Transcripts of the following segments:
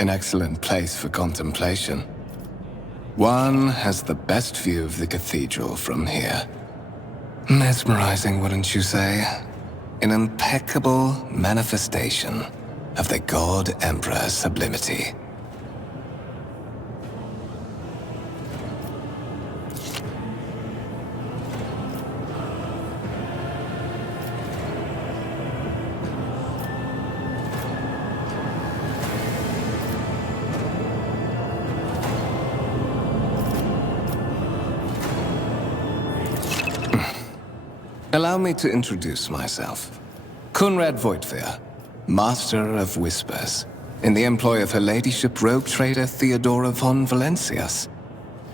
an excellent place for contemplation. One has the best view of the cathedral from here. Mesmerizing, wouldn't you say? An impeccable manifestation of the God Emperor's sublimity. Allow me to introduce myself. Conrad Voigtvir, Master of Whispers, in the employ of Her Ladyship Rogue Trader Theodora von Valencius.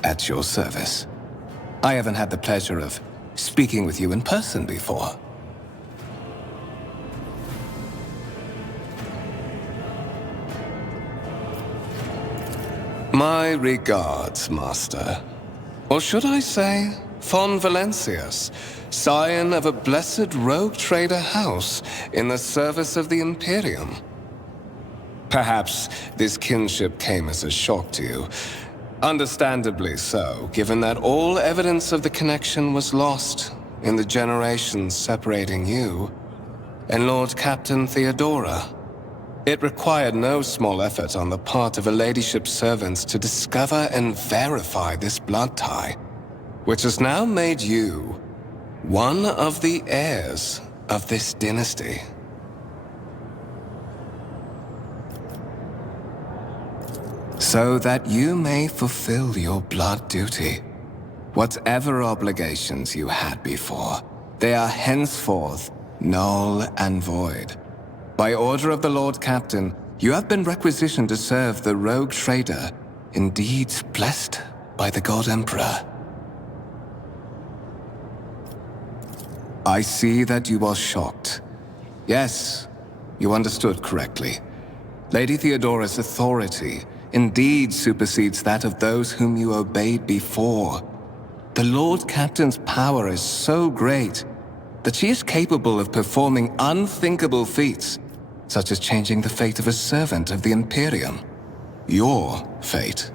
At your service. I haven't had the pleasure of speaking with you in person before. My regards, Master. Or should I say, von Valencius, scion of a blessed rogue trader house in the service of the Imperium. Perhaps this kinship came as a shock to you. Understandably so, given that all evidence of the connection was lost in the generations separating you and Lord Captain Theodora. It required no small effort on the part of Her Ladyship's servants to discover and verify this blood tie, which has now made you one of the heirs of this dynasty. So that you may fulfill your blood duty. Whatever obligations you had before, they are henceforth null and void. By order of the Lord Captain, you have been requisitioned to serve the rogue trader, indeed blessed by the God Emperor. I see that you are shocked. Yes, you understood correctly. Lady Theodora's authority indeed supersedes that of those whom you obeyed before. The Lord Captain's power is so great that she is capable of performing unthinkable feats, such as changing the fate of a servant of the Imperium. Your fate.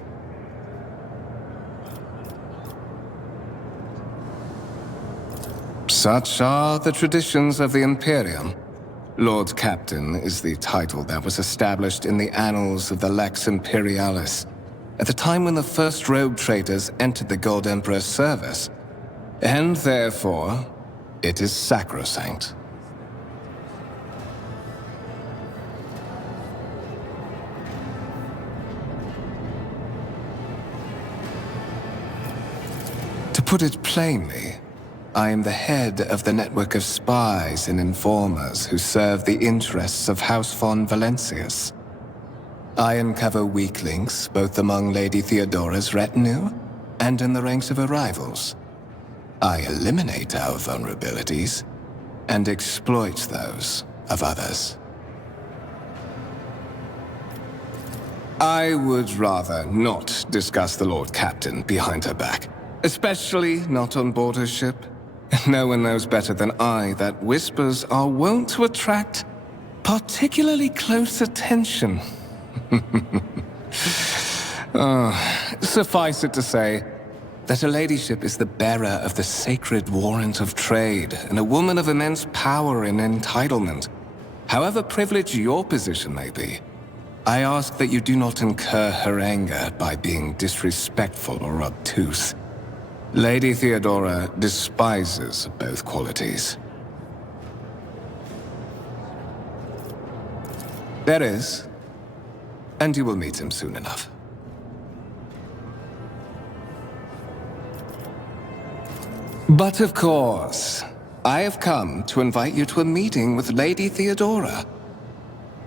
Such are the traditions of the Imperium. Lord Captain is the title that was established in the annals of the Lex Imperialis at the time when the first rogue traders entered the God Emperor's service, and therefore, it is sacrosanct. To put it plainly, I am the head of the network of spies and informers who serve the interests of House von Valencius. I uncover weak links both among Lady Theodora's retinue and in the ranks of her rivals. I eliminate our vulnerabilities and exploit those of others. I would rather not discuss the Lord Captain behind her back, especially not on board her ship. No one knows better than I that whispers are wont to attract particularly close attention. Suffice it to say that Her Ladyship is the bearer of the sacred warrant of trade and a woman of immense power and entitlement. However privileged your position may be, I ask that you do not incur her anger by being disrespectful or obtuse. Lady Theodora despises both qualities. There is, and you will meet him soon enough. But of course, I have come to invite you to a meeting with Lady Theodora.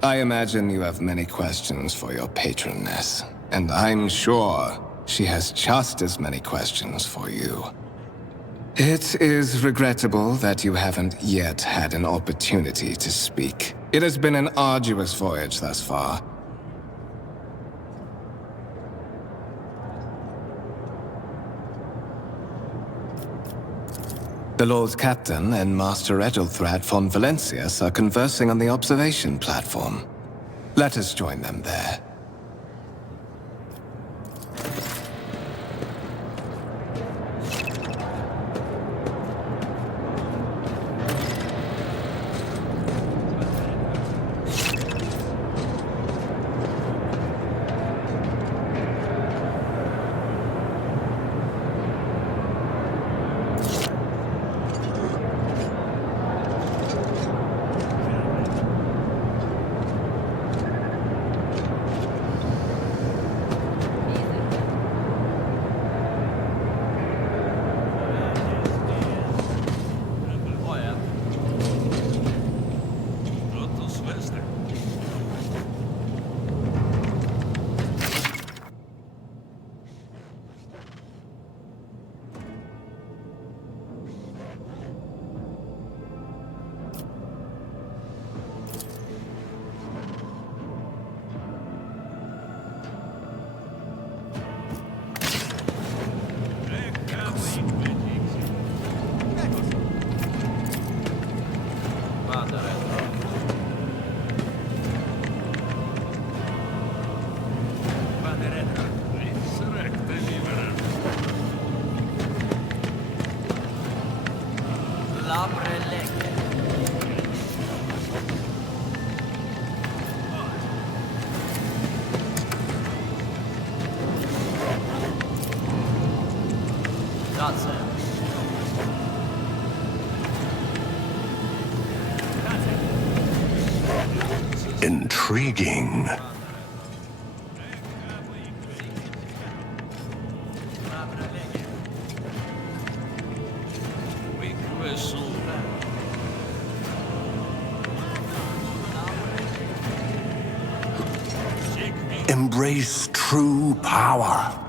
I imagine you have many questions for your patroness, and I'm sure she has just as many questions for you. It is regrettable that you haven't yet had an opportunity to speak. It has been an arduous voyage thus far. The Lord Captain and Master Edelthrad von Valencius are conversing on the observation platform. Let us join them there. Intriguing. Embrace true power.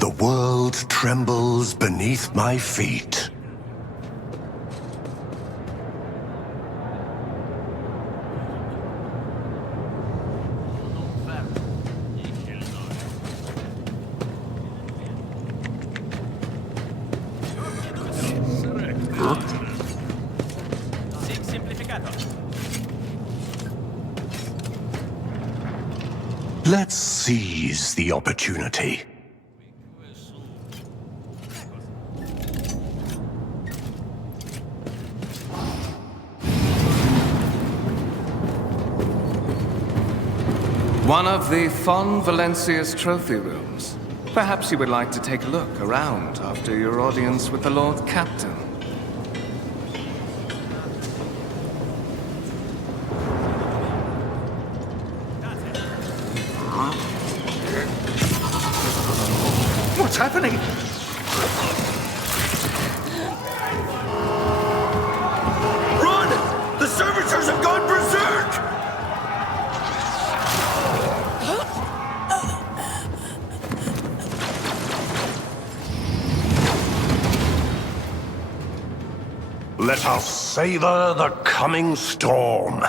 The world trembles beneath my feet. Let's seize the opportunity. One of the Fon Valencia's trophy rooms. Perhaps you would like to take a look around after your audience with the Lord Captain. What's happening? Run! The servitors have gone berserk! Let us savor the coming storm.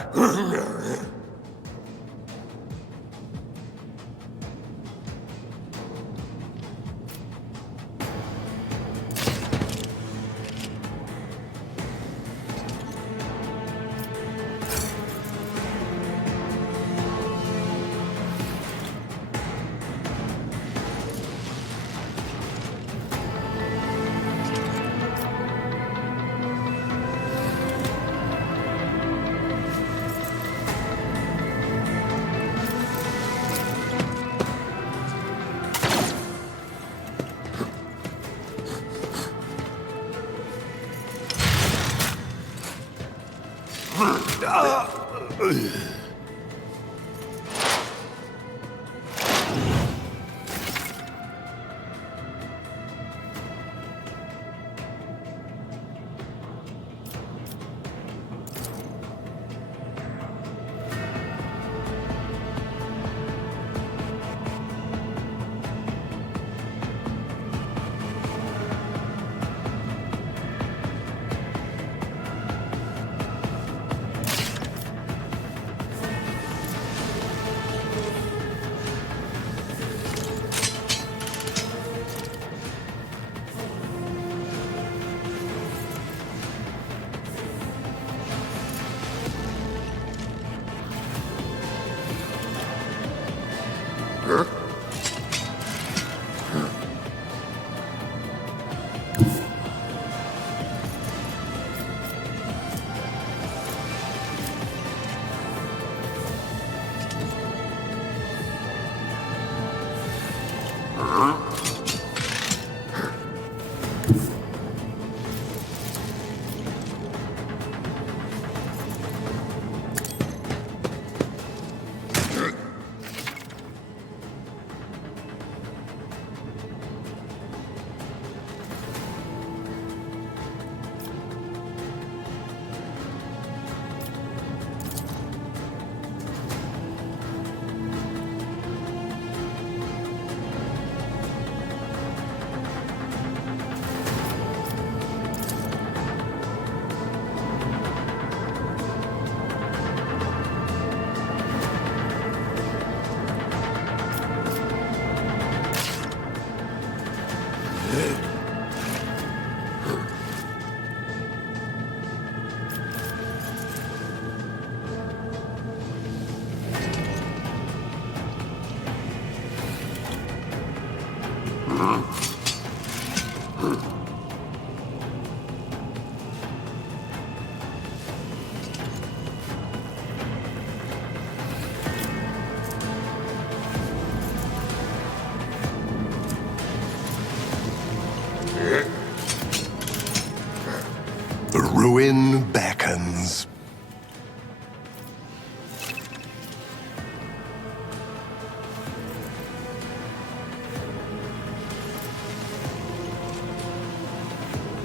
The ruin beckons.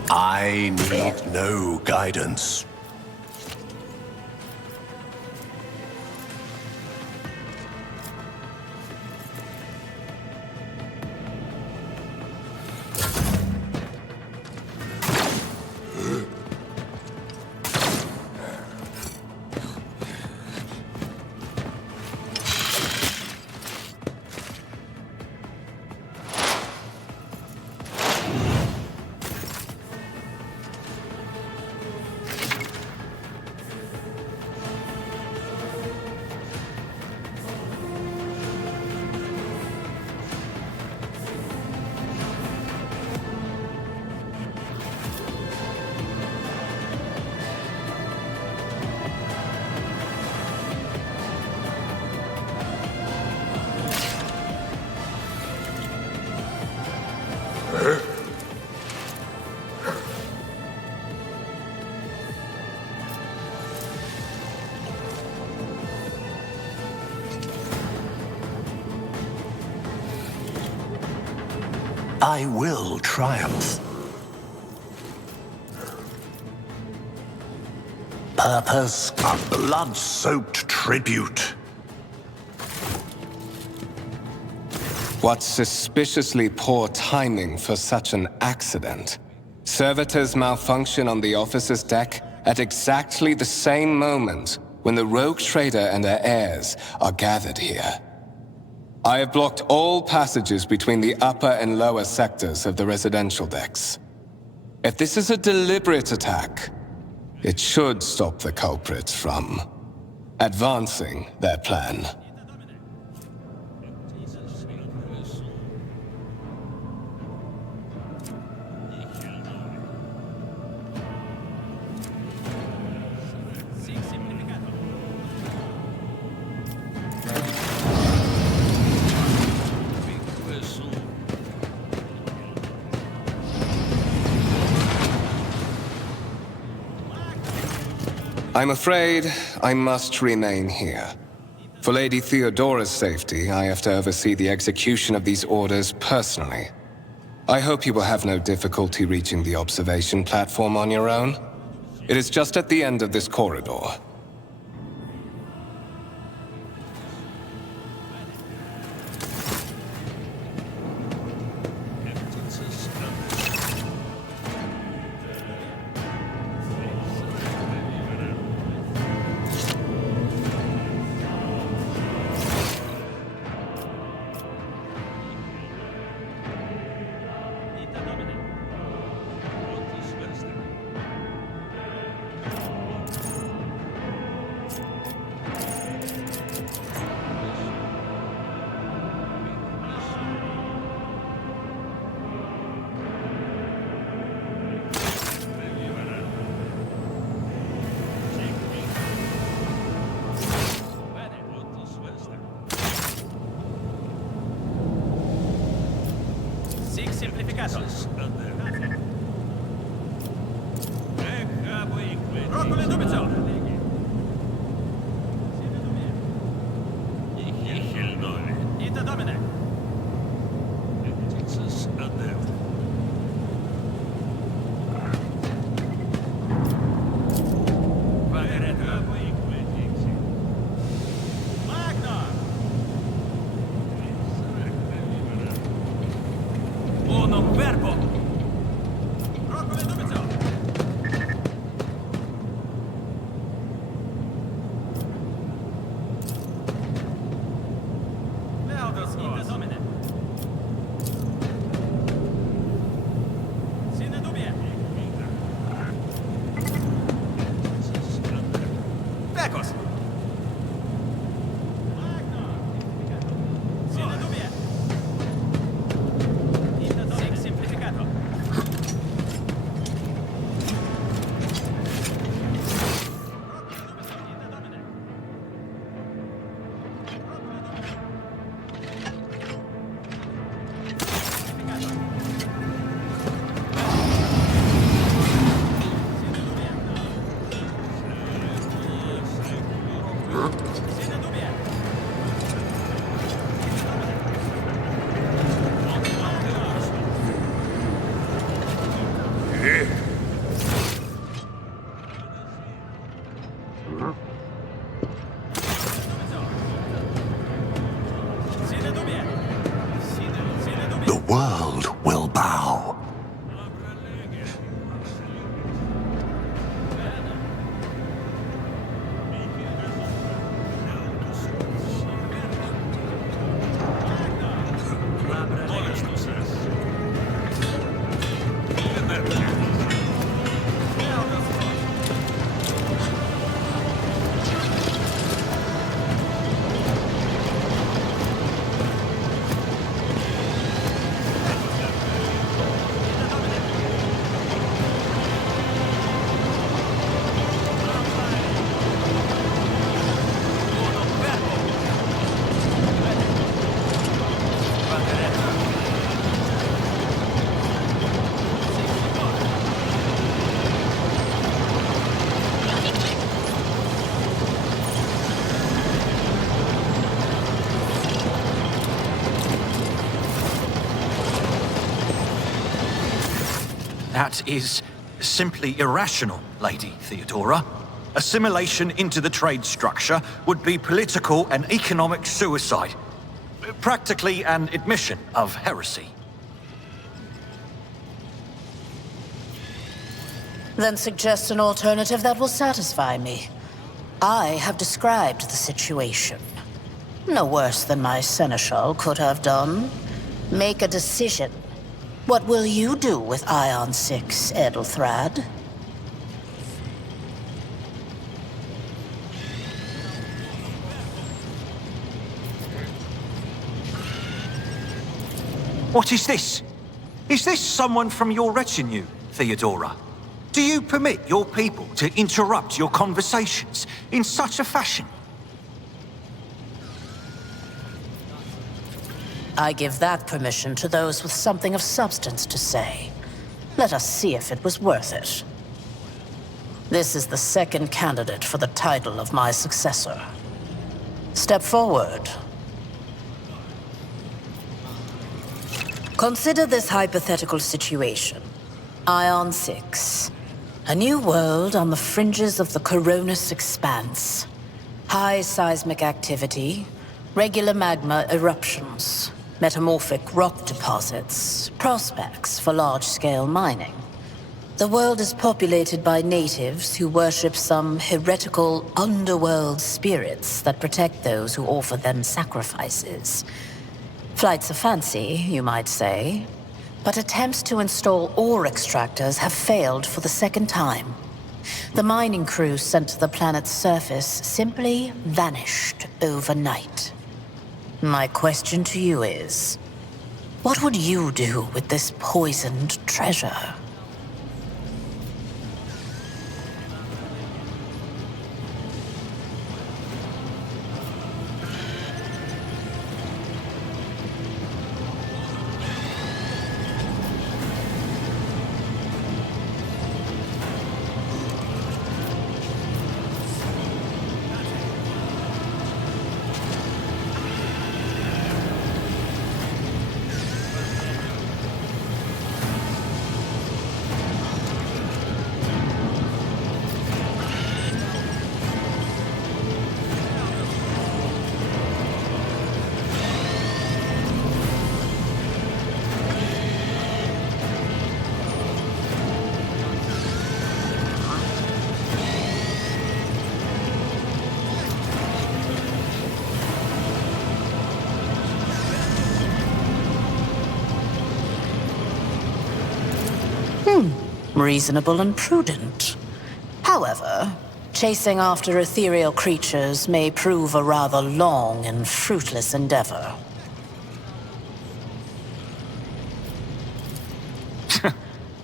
I need no guidance. I will triumph. Purpose, a blood-soaked tribute. What suspiciously poor timing for such an accident. Servitors malfunction on the officer's deck at exactly the same moment when the rogue trader and her heirs are gathered here. I have blocked all passages between the upper and lower sectors of the residential decks. If this is a deliberate attack, it should stop the culprits from advancing their plan. I'm afraid I must remain here. For Lady Theodora's safety, I have to oversee the execution of these orders personally. I hope you will have no difficulty reaching the observation platform on your own. It is just at the end of this corridor. world will bow. That is simply irrational, Lady Theodora. Assimilation into the trade structure would be political and economic suicide. Practically an admission of heresy. Then suggest an alternative that will satisfy me. I have described the situation. No worse than my seneschal could have done. Make a decision. What will you do with Ion 6, Edelthrad? What is this? Is this someone from your retinue, Theodora? Do you permit your people to interrupt your conversations in such a fashion? I give that permission to those with something of substance to say. Let us see if it was worth it. This is the second candidate for the title of my successor. Step forward. Consider this hypothetical situation. Ion 6. A new world on the fringes of the Coronis expanse. High seismic activity, regular magma eruptions, metamorphic rock deposits, prospects for large-scale mining. The world is populated by natives who worship some heretical underworld spirits that protect those who offer them sacrifices. Flights of fancy, you might say, but attempts to install ore extractors have failed for the second time. The mining crews sent to the planet's surface simply vanished overnight. My question to you is, what would you do with this poisoned treasure? Reasonable and prudent. However, chasing after ethereal creatures may prove a rather long and fruitless endeavor.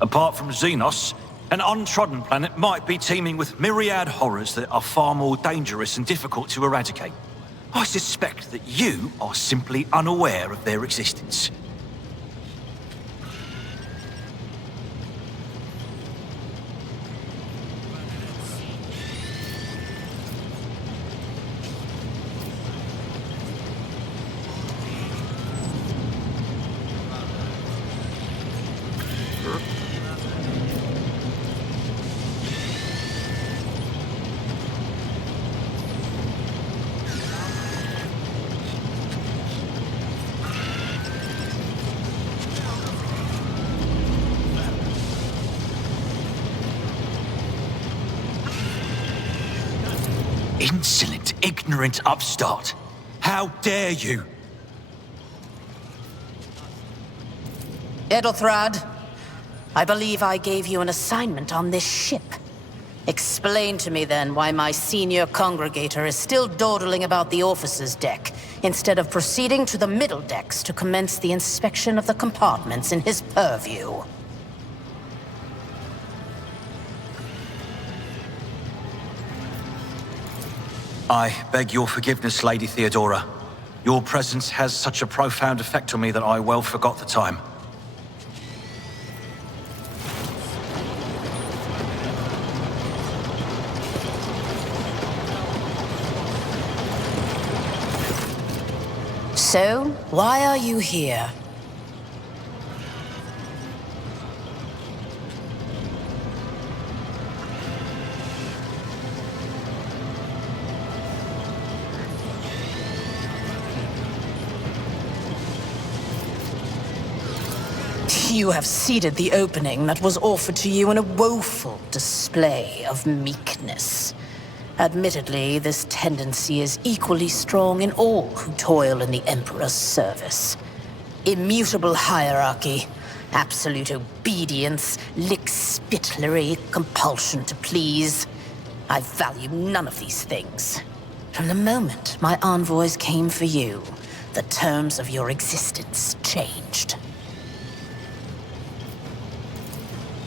Apart from Xenos, an untrodden planet might be teeming with myriad horrors that are far more dangerous and difficult to eradicate. I suspect that you are simply unaware of their existence. insolent, ignorant upstart! How dare you! Edelthrad, I believe I gave you an assignment on this ship. Explain to me then why my senior congregator is still dawdling about the officer's deck, instead of proceeding to the middle decks to commence the inspection of the compartments in his purview. I beg your forgiveness, Lady Theodora. Your presence has such a profound effect on me that I well forgot the time. So, why are you here? You have seeded the opening that was offered to you in a woeful display of meekness. Admittedly, this tendency is equally strong in all who toil in the Emperor's service. Immutable hierarchy, absolute obedience, lickspittlery, compulsion to please. I value none of these things. From the moment my envoys came for you, the terms of your existence changed.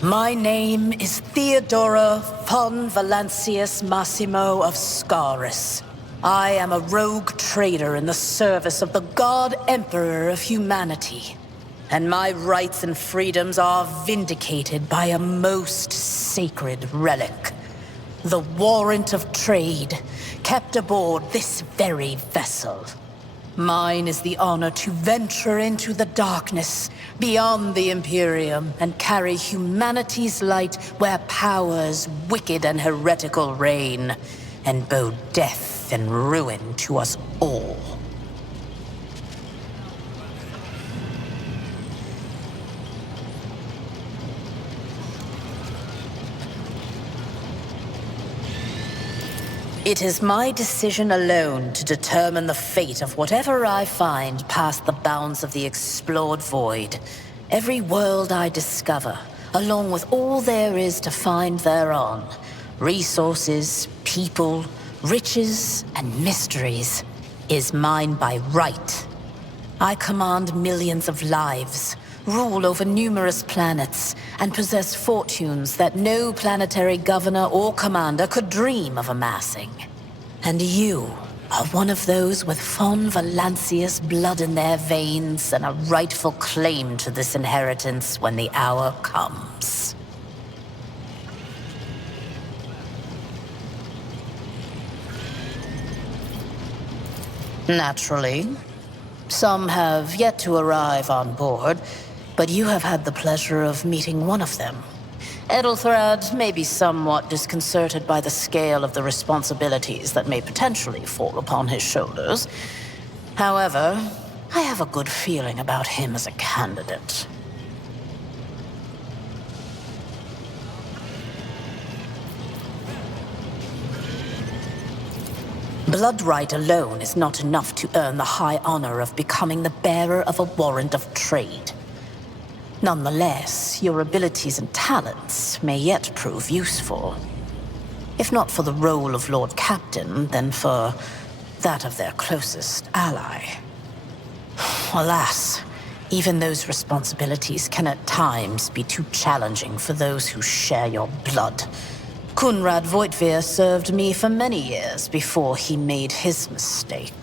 My name is Theodora von Valancius Massimo of Scaris. I am a rogue trader in the service of the God Emperor of humanity. And my rights and freedoms are vindicated by a most sacred relic. The warrant of trade, kept aboard this very vessel. Mine is the honor to venture into the darkness, beyond the Imperium, and carry humanity's light where powers wicked and heretical reign, and bow death and ruin to us all. It is my decision alone to determine the fate of whatever I find past the bounds of the explored void. Every world I discover, along with all there is to find thereon. Resources, people, riches, and mysteries, is mine by right. I command millions of lives, rule over numerous planets, and possess fortunes that no planetary governor or commander could dream of amassing. And you are one of those with von Valancius blood in their veins and a rightful claim to this inheritance when the hour comes. Naturally, some have yet to arrive on board, but you have had the pleasure of meeting one of them. Edelthrad may be somewhat disconcerted by the scale of the responsibilities that may potentially fall upon his shoulders. However, I have a good feeling about him as a candidate. Blood right alone is not enough to earn the high honor of becoming the bearer of a warrant of trade. Nonetheless, your abilities and talents may yet prove useful. If not for the role of Lord Captain, then for that of their closest ally. Alas, even those responsibilities can at times be too challenging for those who share your blood. Kunrad Voitvir served me for many years before he made his mistake.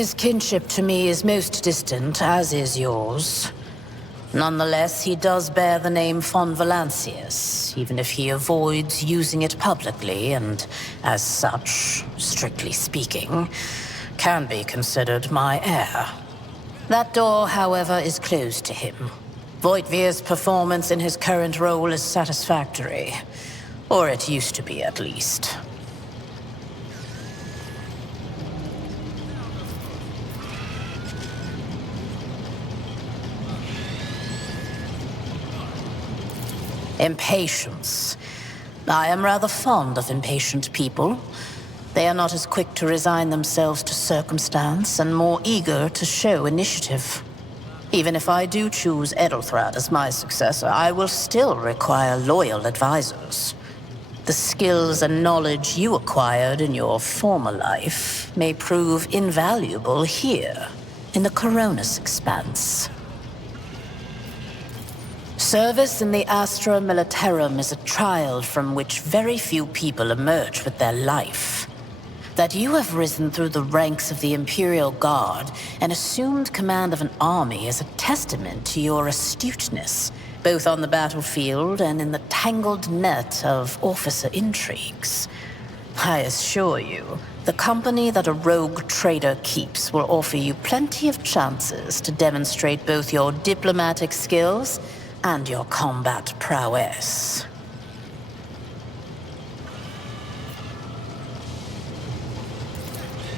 His kinship to me is most distant, as is yours. Nonetheless, he does bear the name von Valancius, even if he avoids using it publicly, and as such, strictly speaking, can be considered my heir. That door, however, is closed to him. Voigtvir's performance in his current role is satisfactory. Or it used to be, at least. Impatience. I am rather fond of impatient people. They are not as quick to resign themselves to circumstance and more eager to show initiative. Even if I do choose Edelthrad as my successor, I will still require loyal advisors. The skills and knowledge you acquired in your former life may prove invaluable here, in the Coronis Expanse. Service in the Astra Militarum is a trial from which very few people emerge with their life. That you have risen through the ranks of the Imperial Guard and assumed command of an army is a testament to your astuteness, both on the battlefield and in the tangled net of officer intrigues. I assure you, the company that a rogue trader keeps will offer you plenty of chances to demonstrate both your diplomatic skills and your combat prowess.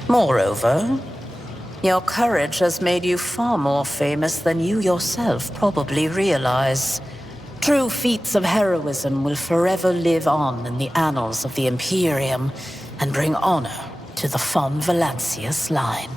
Moreover, your courage has made you far more famous than you yourself probably realize. True feats of heroism will forever live on in the annals of the Imperium and bring honor to the von Valancius line.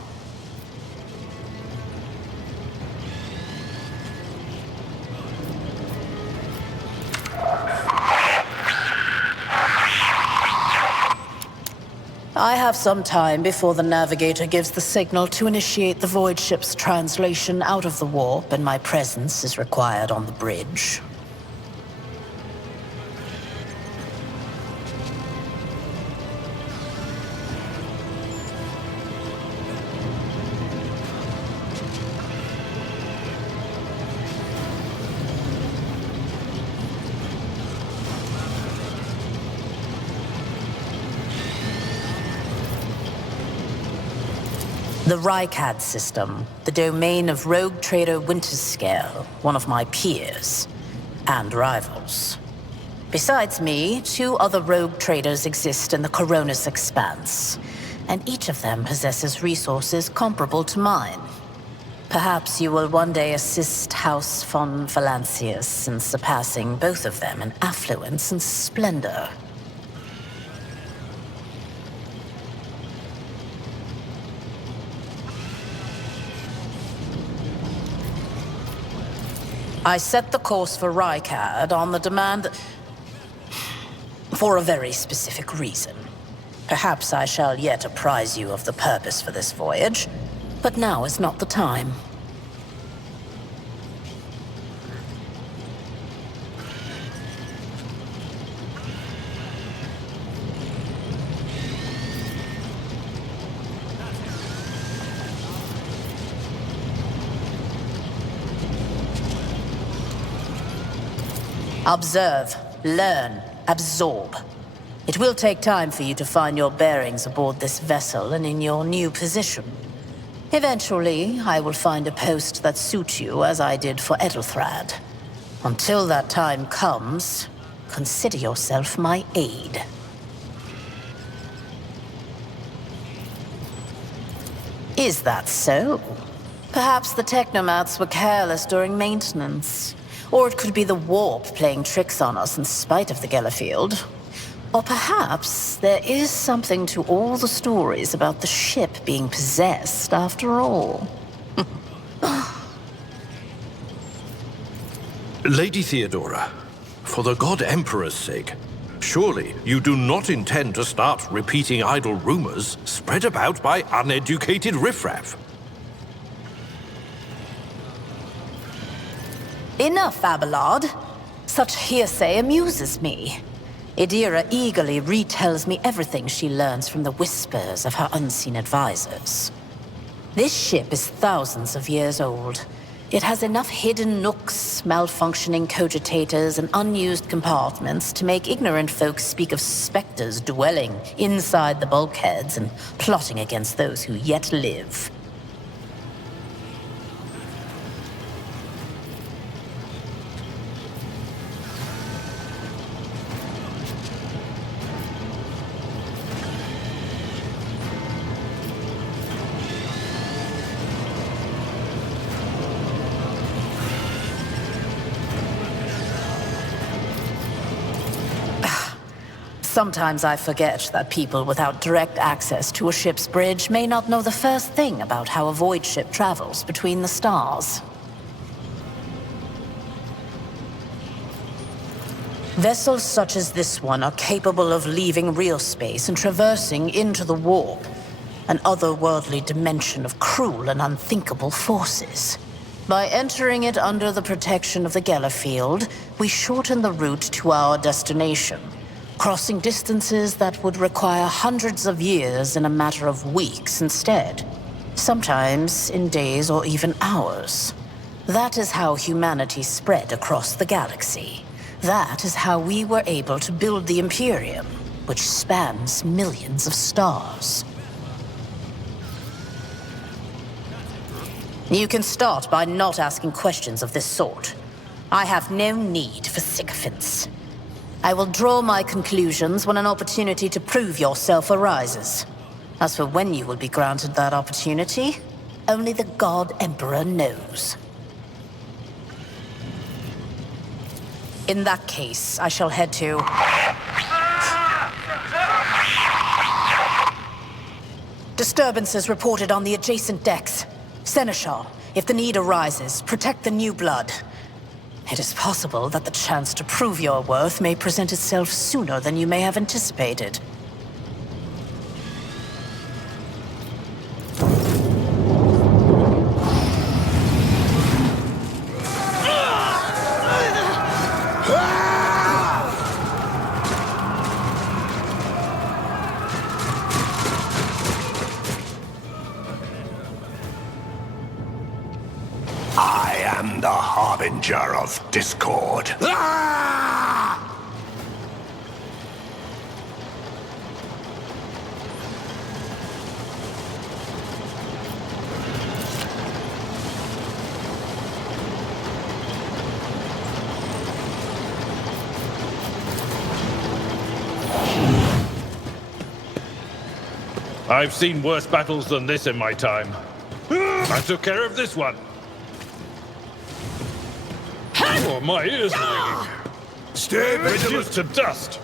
I have some time before the navigator gives the signal to initiate the void ship's translation out of the warp, and my presence is required on the bridge. The Rykad system, the domain of rogue trader Winterscale, one of my peers, and rivals. Besides me, 2 other rogue traders exist in the Coronis Expanse, and each of them possesses resources comparable to mine. Perhaps you will one day assist House von Valancius in surpassing both of them in affluence and splendor. I set the course for Rykad on the demand for a very specific reason. Perhaps I shall yet apprise you of the purpose for this voyage, but now is not the time. Observe, learn, absorb. It will take time for you to find your bearings aboard this vessel and in your new position. Eventually, I will find a post that suits you as I did for Edelthrad. Until that time comes, consider yourself my aide. Is that so? Perhaps the technomats were careless during maintenance. Or it could be the warp playing tricks on us in spite of the Gellerfield. Or perhaps there is something to all the stories about the ship being possessed after all. Lady Theodora, for the God Emperor's sake, surely you do not intend to start repeating idle rumors spread about by uneducated riffraff. Enough, Abelard. Such hearsay amuses me. Idira eagerly retells me everything she learns from the whispers of her unseen advisors. This ship is thousands of years old. It has enough hidden nooks, malfunctioning cogitators, and unused compartments to make ignorant folks speak of specters dwelling inside the bulkheads and plotting against those who yet live. Sometimes I forget that people without direct access to a ship's bridge may not know the first thing about how a void ship travels between the stars. Vessels such as this one are capable of leaving real space and traversing into the warp, an otherworldly dimension of cruel and unthinkable forces. By entering it under the protection of the Geller field, we shorten the route to our destination, crossing distances that would require hundreds of years in a matter of weeks instead, sometimes in days or even hours. That is how humanity spread across the galaxy. That is how we were able to build the Imperium, which spans millions of stars. You can start by not asking questions of this sort. I have no need for sycophants. I will draw my conclusions when an opportunity to prove yourself arises. As for when you will be granted that opportunity, only the God Emperor knows. In that case, I shall head to... Disturbances reported on the adjacent decks. Seneschal, if the need arises, protect the new blood. It is possible that the chance to prove your worth may present itself sooner than you may have anticipated. I am the harbinger of discord. I've seen worse battles than this in my time. I took care of this one. Oh, my ears are ringing. Stay Reduced vigilant to dust.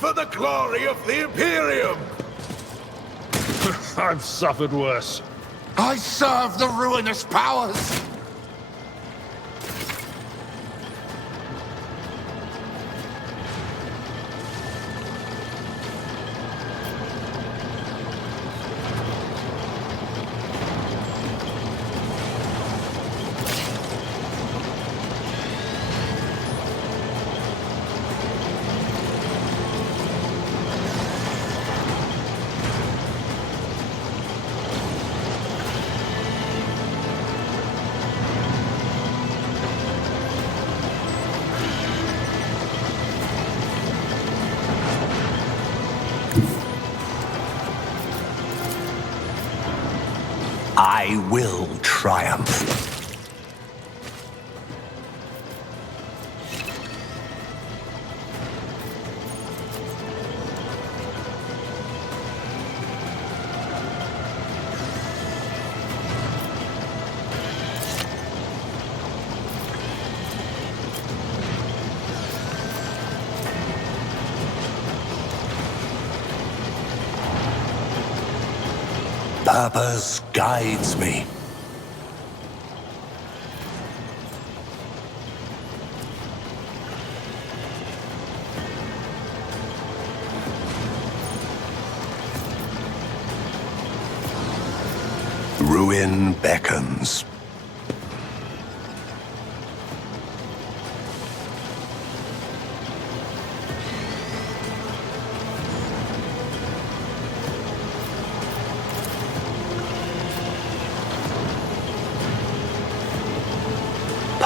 for the glory of the Imperium. I've suffered worse. I serve the ruinous powers. I will triumph. Purpose guides me. Ruin beckons.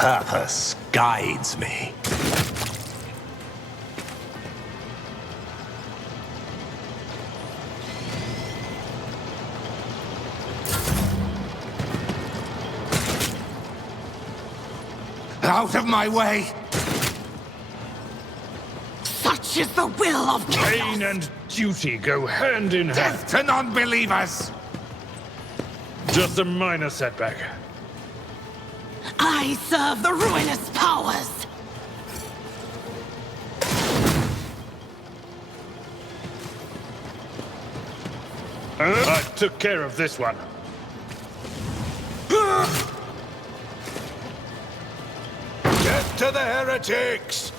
Purpose guides me. Out of my way! Such is the will of Pain and duty go hand in hand. Death to non-believers! Just a minor setback. I serve the ruinous powers! I took care of this one. Death to the heretics!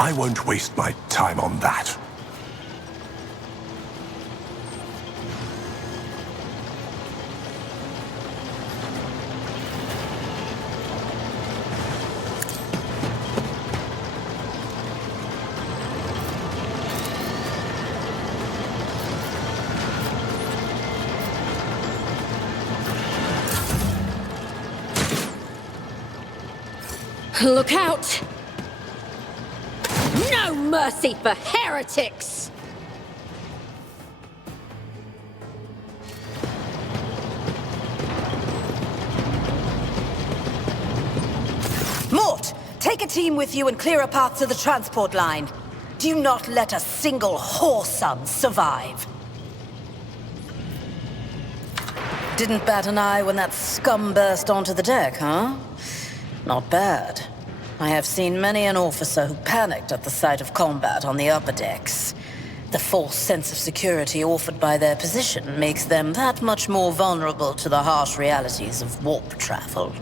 I won't waste my time on that. Look out! No mercy for heretics! Mort, take a team with you and clear a path to the transport line. Do not let a single whoreson survive. Didn't bat an eye when that scum burst onto the deck, huh? Not bad. I have seen many an officer who panicked at the sight of combat on the upper decks. The false sense of security offered by their position makes them that much more vulnerable to the harsh realities of warp travel.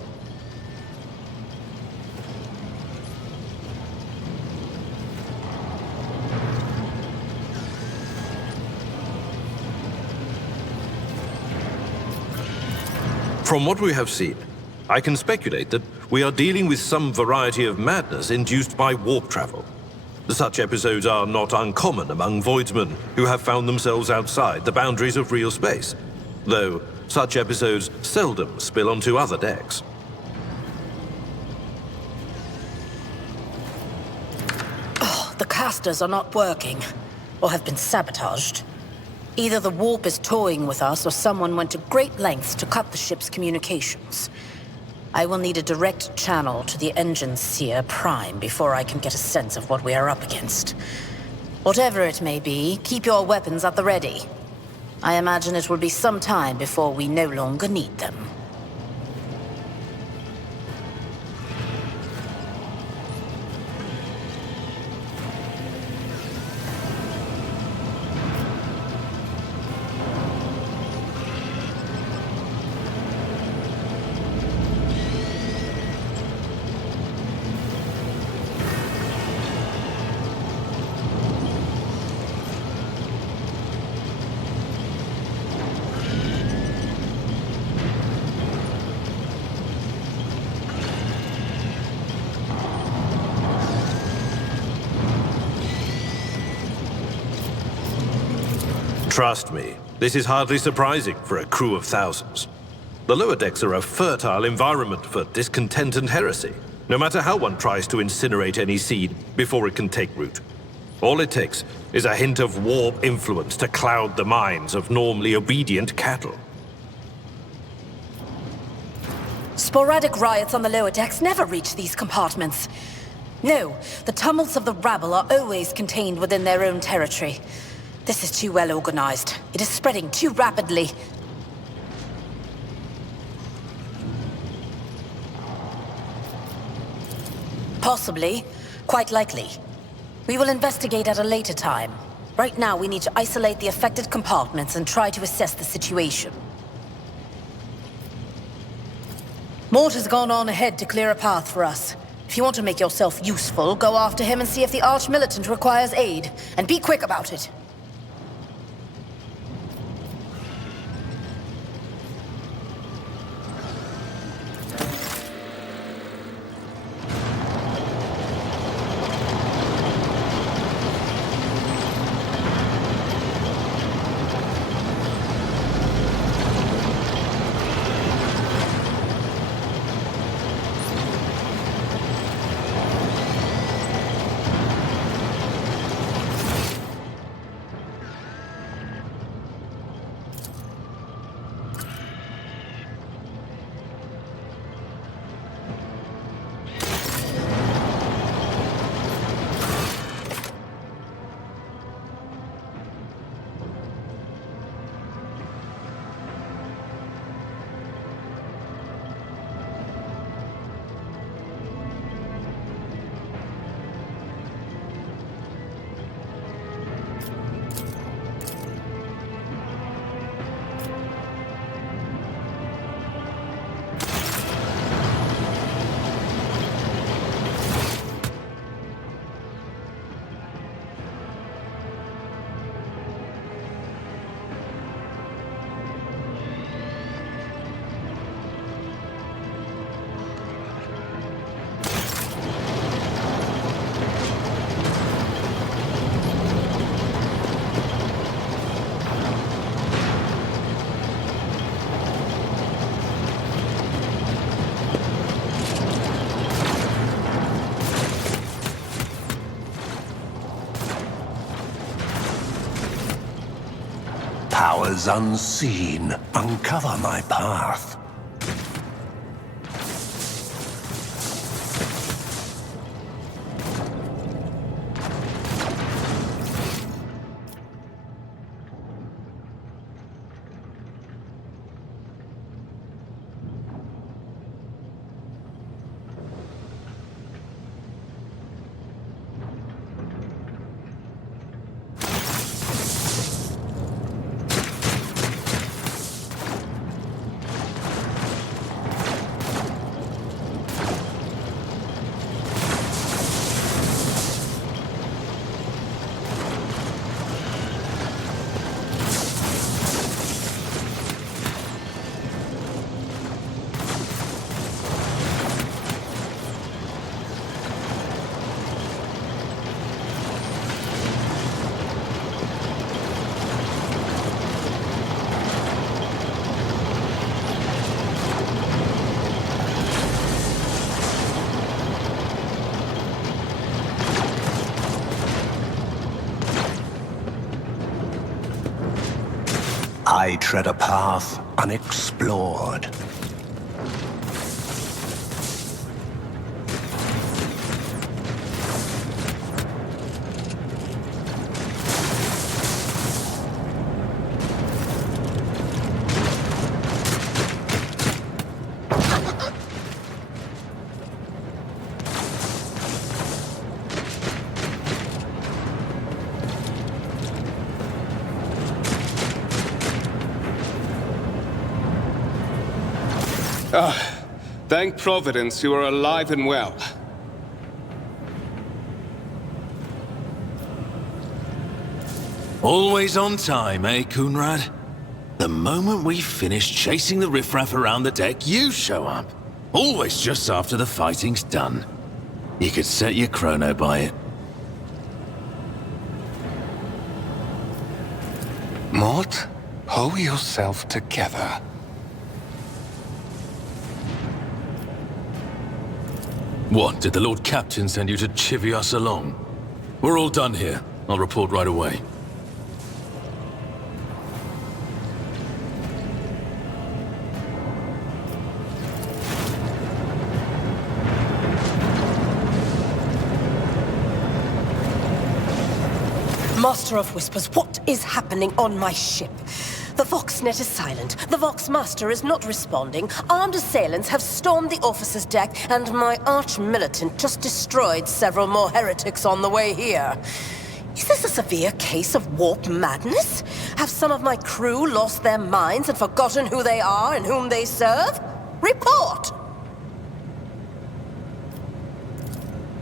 From what we have seen, I can speculate that we are dealing with some variety of madness induced by warp travel. Such episodes are not uncommon among voidsmen who have found themselves outside the boundaries of real space, though such episodes seldom spill onto other decks. Oh, the casters are not working, or have been sabotaged. Either the warp is toying with us, or someone went to great lengths to cut the ship's communications. I will need a direct channel to the engine seer Prime before I can get a sense of what we are up against. Whatever it may be, keep your weapons at the ready. I imagine it will be some time before we no longer need them. Trust me, this is hardly surprising for a crew of thousands. The lower decks are a fertile environment for discontent and heresy, no matter how one tries to incinerate any seed before it can take root. All it takes is a hint of warp influence to cloud the minds of normally obedient cattle. Sporadic riots on the lower decks never reach these compartments. No, the tumults of the rabble are always contained within their own territory. This is too well organized. It is spreading too rapidly. Possibly. Quite likely. We will investigate at a later time. Right now, we need to isolate the affected compartments and try to assess the situation. Mort has gone on ahead to clear a path for us. If you want to make yourself useful, go after him and see if the Arch-Militant requires aid. And be quick about it. Powers unseen uncover my path. I tread a path unexplored. Thank Providence you are alive and well. Always on time, eh, Coonrad? The moment we finish chasing the riffraff around the deck, you show up. Always just after the fighting's done. You could set your chrono by it. Mort, pull yourself together. What, did the Lord Captain send you to chivvy us along? We're all done here. I'll report right away. Master of Whispers, what is happening on my ship? The Voxnet is silent. The Vox Master is not responding. Armed assailants have stormed the officer's deck, and my arch-militant just destroyed several more heretics on the way here. Is this a severe case of warp madness? Have some of my crew lost their minds and forgotten who they are and whom they serve? Report!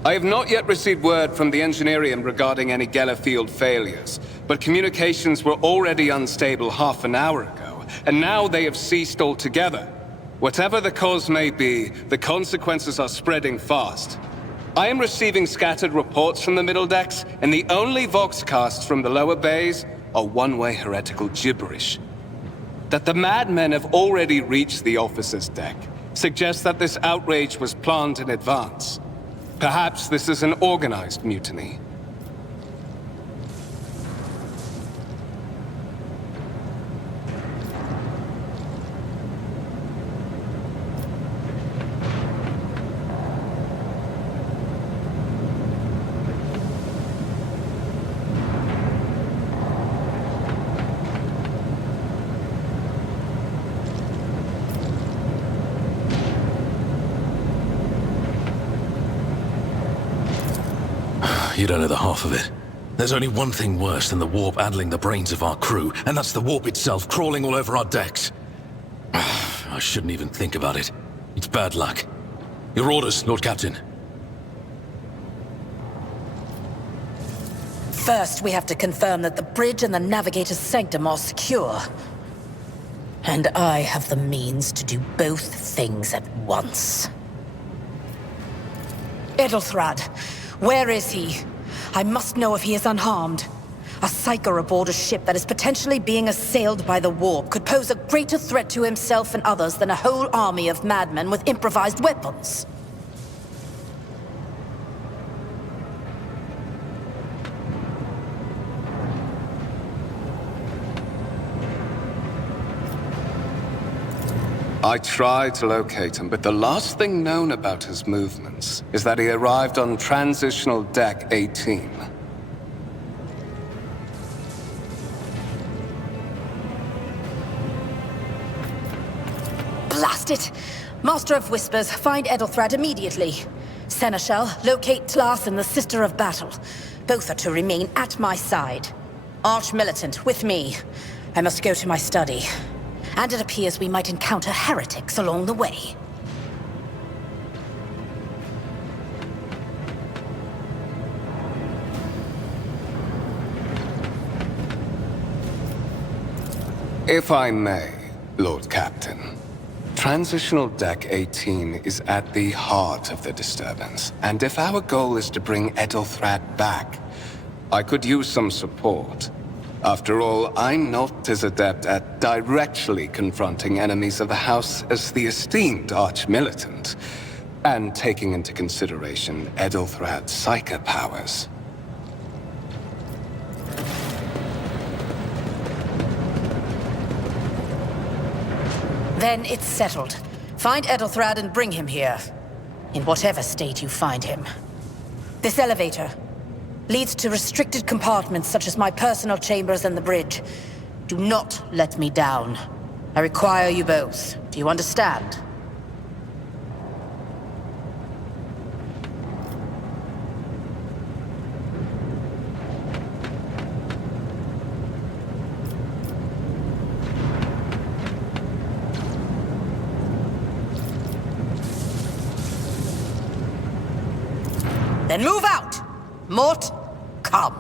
I have not yet received word from the Engineerium regarding any Geller field failures, but communications were already unstable half an hour ago, and now they have ceased altogether. Whatever the cause may be, the consequences are spreading fast. I am receiving scattered reports from the middle decks, and the only voxcasts from the lower bays are one-way heretical gibberish. That the madmen have already reached the officer's deck suggests that this outrage was planned in advance. Perhaps this is an organized mutiny. You don't know the half of it. There's only one thing worse than the warp addling the brains of our crew, and that's the warp itself crawling all over our decks. I shouldn't even think about it. It's bad luck. Your orders, Lord Captain. First, we have to confirm that the bridge and the navigator's sanctum are secure. And I have the means to do both things at once. Edelthrad, where is he? I must know if he is unharmed. A psyker aboard a ship that is potentially being assailed by the warp could pose a greater threat to himself and others than a whole army of madmen with improvised weapons. I tried to locate him, but the last thing known about his movements is that he arrived on Transitional Deck 18. Blast it! Master of Whispers, find Edelthrad immediately. Seneschal, locate Tlas and the Sister of Battle. Both are to remain at my side. Arch-Militant, with me. I must go to my study. And it appears we might encounter heretics along the way. If I may, Lord Captain. Transitional Deck 18 is at the heart of the disturbance, and if our goal is to bring Edelthrad back, I could use some support. After all, I'm not as adept at directly confronting enemies of the House as the esteemed Arch-Militant, and taking into consideration Edelthrad's psyker powers. Then it's settled. Find Edelthrad and bring him here. In whatever state you find him. This elevator leads to restricted compartments such as my personal chambers and the bridge. Do not let me down. I require you both. Do you understand? Then move out! Mort, come.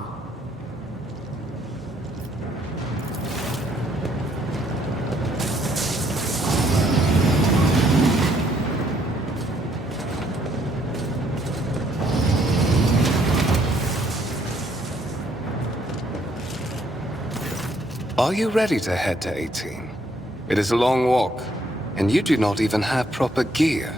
Are you ready to head to 18? It is a long walk, and you do not even have proper gear.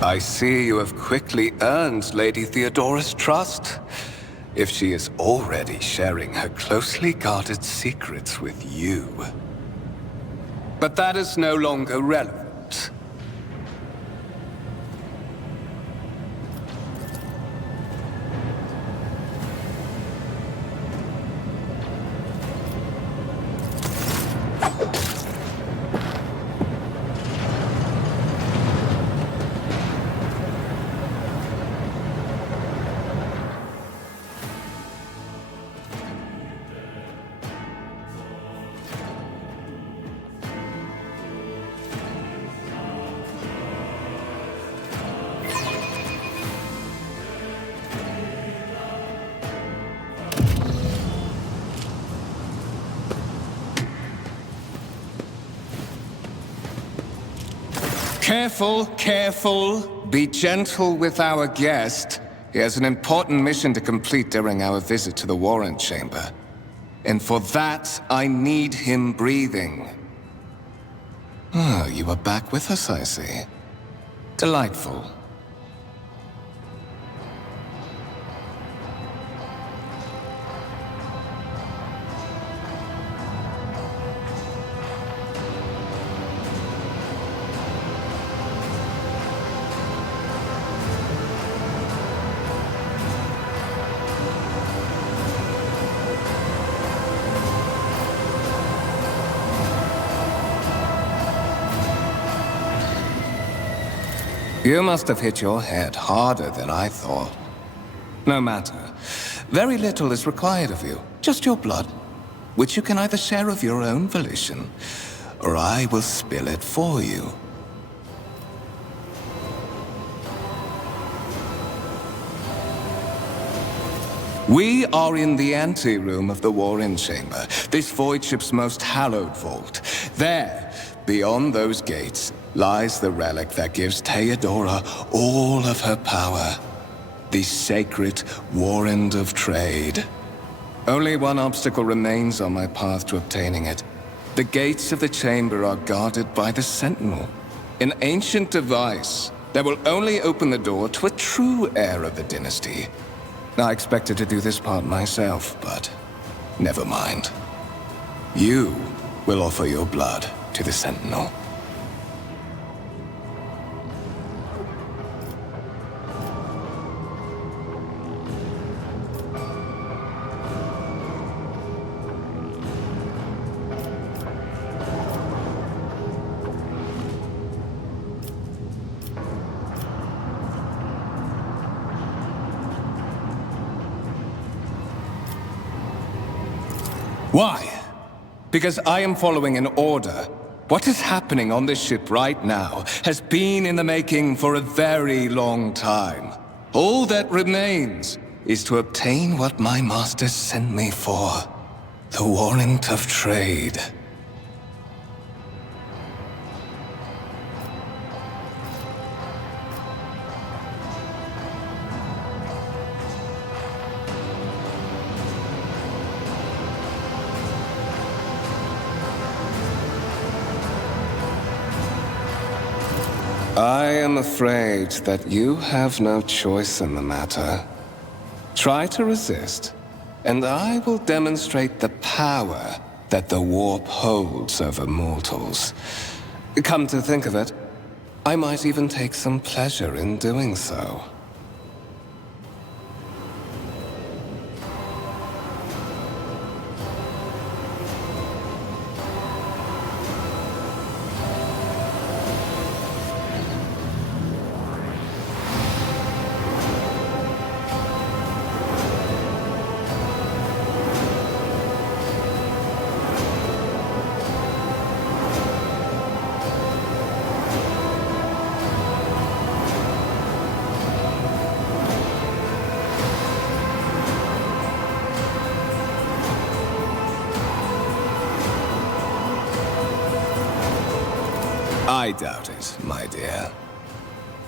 I see you have quickly earned Lady Theodora's trust, if she is already sharing her closely guarded secrets with you. But that is no longer relevant. Careful, careful. Be gentle with our guest. He has an important mission to complete during our visit to the Warrant Chamber. And for that, I need him breathing. Oh, you are back with us, I see. Delightful. You must have hit your head harder than I thought. No matter. Very little is required of you. Just your blood, which you can either share of your own volition, or I will spill it for you. We are in the anteroom of the Warren Chamber, this void ship's most hallowed vault. There, beyond those gates, lies the relic that gives Theodora all of her power. The sacred Warrant of Trade. Only one obstacle remains on my path to obtaining it. The gates of the chamber are guarded by the Sentinel, an ancient device that will only open the door to a true heir of the dynasty. I expected to do this part myself, but never mind. You will offer your blood to the Sentinel. Why? Because I am following an order. What is happening on this ship right now has been in the making for a very long time. All that remains is to obtain what my master sent me for. The Warrant of Trade. I am afraid that you have no choice in the matter. Try to resist, and I will demonstrate the power that the warp holds over mortals. Come to think of it, I might even take some pleasure in doing so. I doubt it, my dear.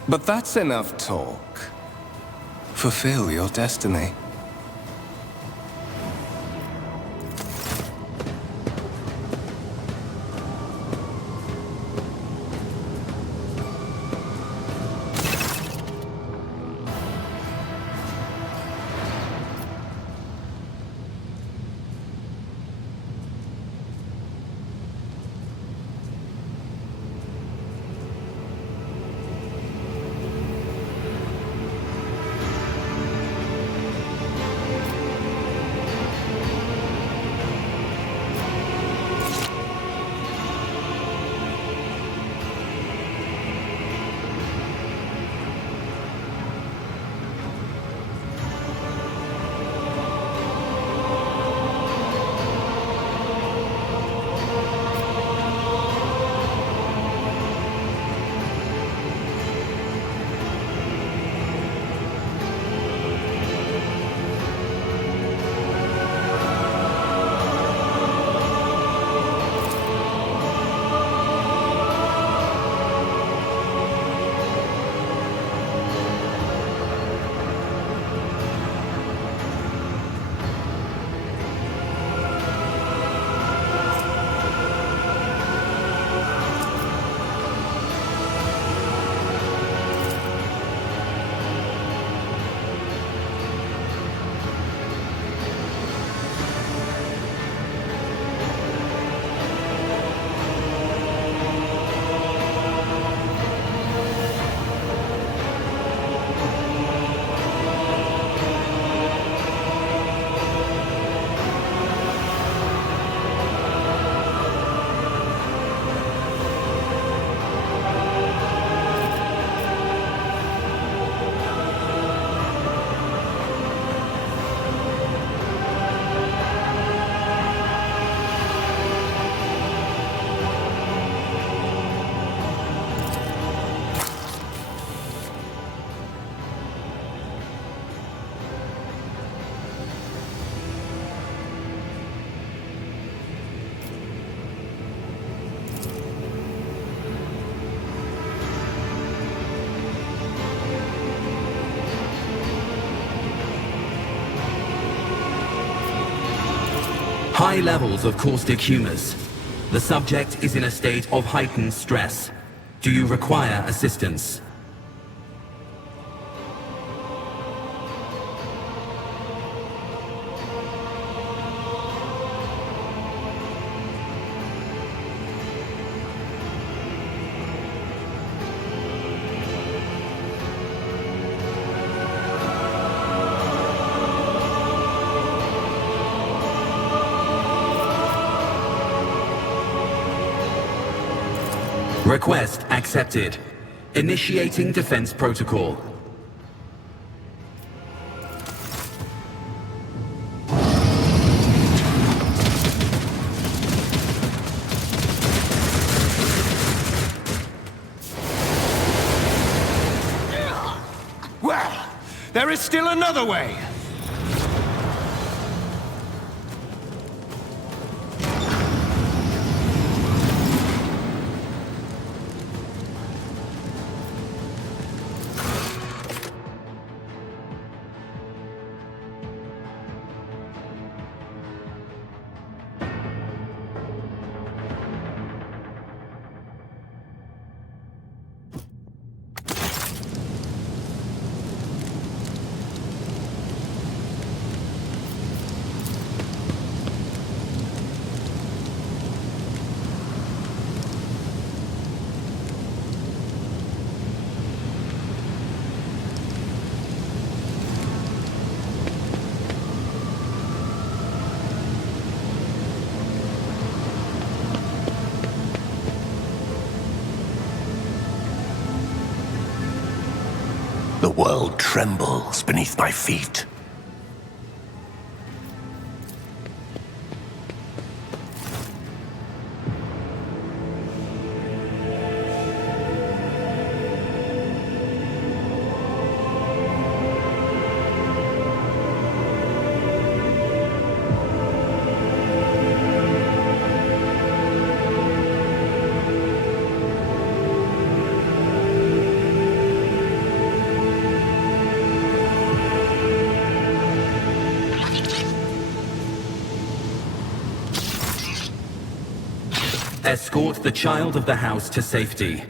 But that's enough talk. Fulfill your destiny. High levels of caustic humors. The subject is in a state of heightened stress. Do you require assistance? Request accepted. Initiating defense protocol. Well, there is still another way. The world trembles beneath my feet. Escort the child of the house to safety.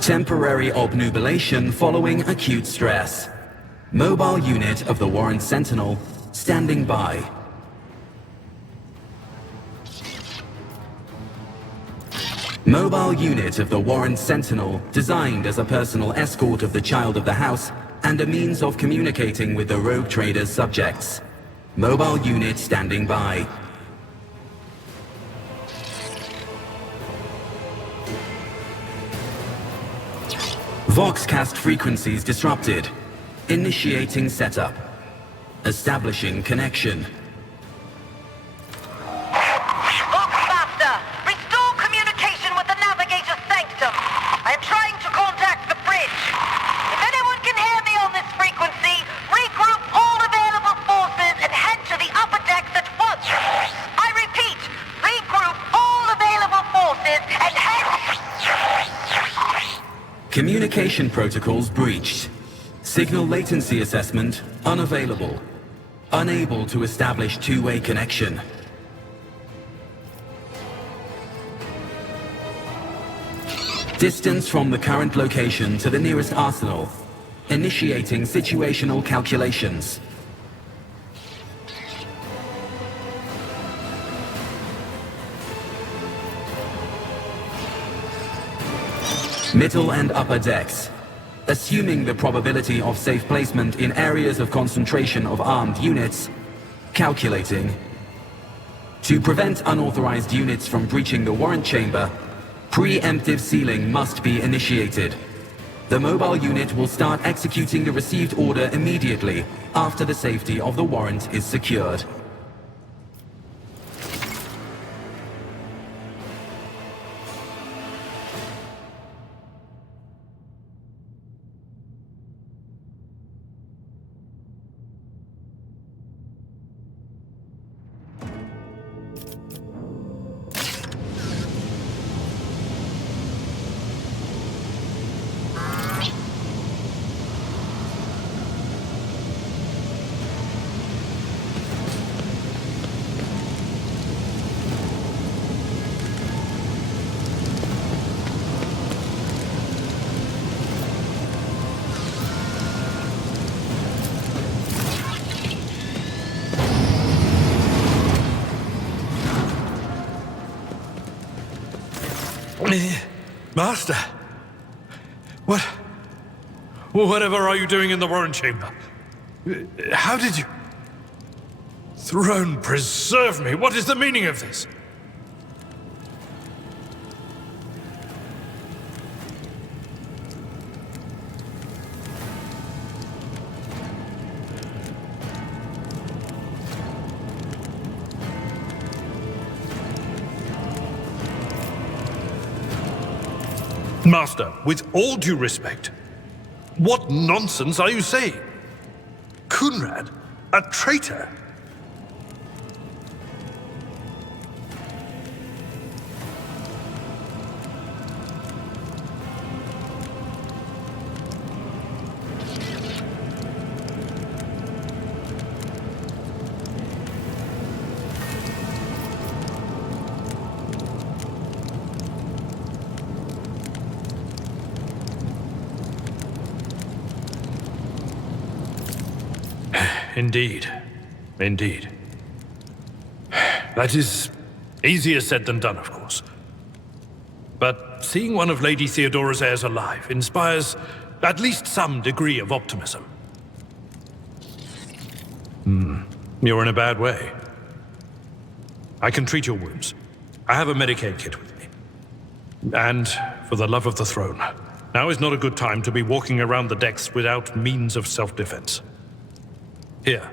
Temporary obnubilation following acute stress. Mobile unit of the Warren Sentinel standing by. Mobile unit of the Warren Sentinel, designed as a personal escort of the child of the house and a means of communicating with the rogue trader's subjects. Mobile unit standing by. Voxcast frequencies disrupted. Initiating setup. Establishing connection. Master, restore communication with the navigator's sanctum. I am trying to contact the bridge. If anyone can hear me on this frequency, regroup all available forces and head to the upper decks at once. I repeat, regroup all available forces and head... Communication protocols breached. Signal latency assessment unavailable. Unable to establish two-way connection. Distance from the current location to the nearest arsenal. Initiating situational calculations. Middle and upper decks. Assuming the probability of safe placement in areas of concentration of armed units. Calculating. To prevent unauthorized units from breaching the warrant chamber, preemptive sealing must be initiated. The mobile unit will start executing the received order immediately after the safety of the warrant is secured. Master! Whatever are you doing in the Warren Chamber? How did you... Throne preserve me! What is the meaning of this? Master, with all due respect, what nonsense are you saying? Kunrad? A traitor? Indeed. Indeed. That is easier said than done, of course. But seeing one of Lady Theodora's heirs alive inspires at least some degree of optimism. You're in a bad way. I can treat your wounds. I have a Medicaid kit with me. And for the love of the throne, now is not a good time to be walking around the decks without means of self-defense. Here.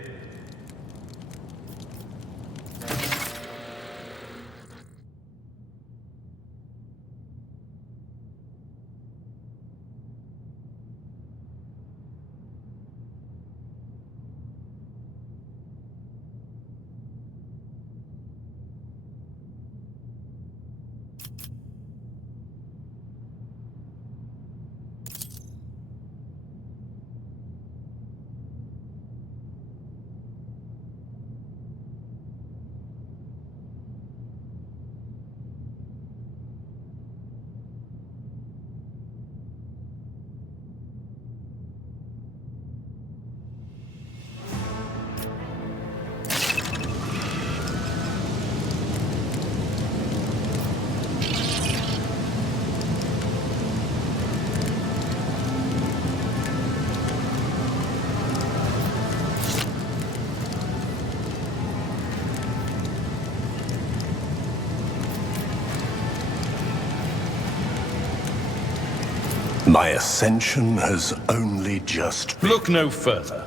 My ascension has only just... Look no further.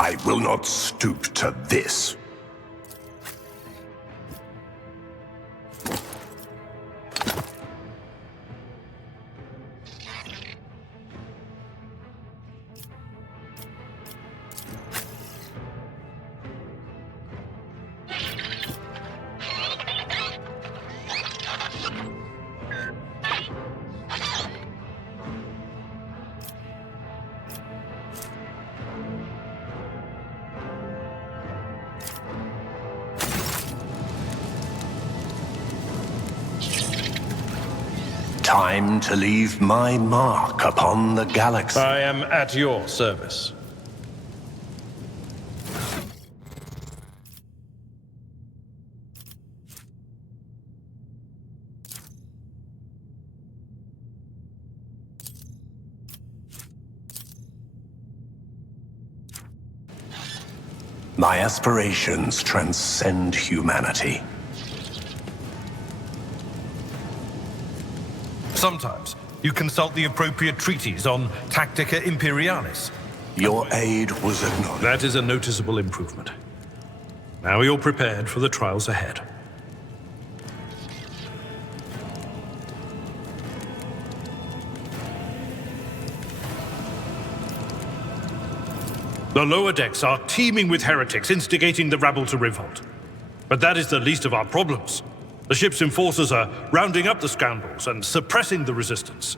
I will not stoop to this. Time to leave my mark upon the galaxy. I am at your service. My aspirations transcend humanity. Sometimes you consult the appropriate treaties on Tactica Imperialis. Your aid was acknowledged. That is a noticeable improvement. Now you're prepared for the trials ahead. The lower decks are teeming with heretics instigating the rabble to revolt. But that is the least of our problems. The ship's enforcers are rounding up the scoundrels and suppressing the resistance.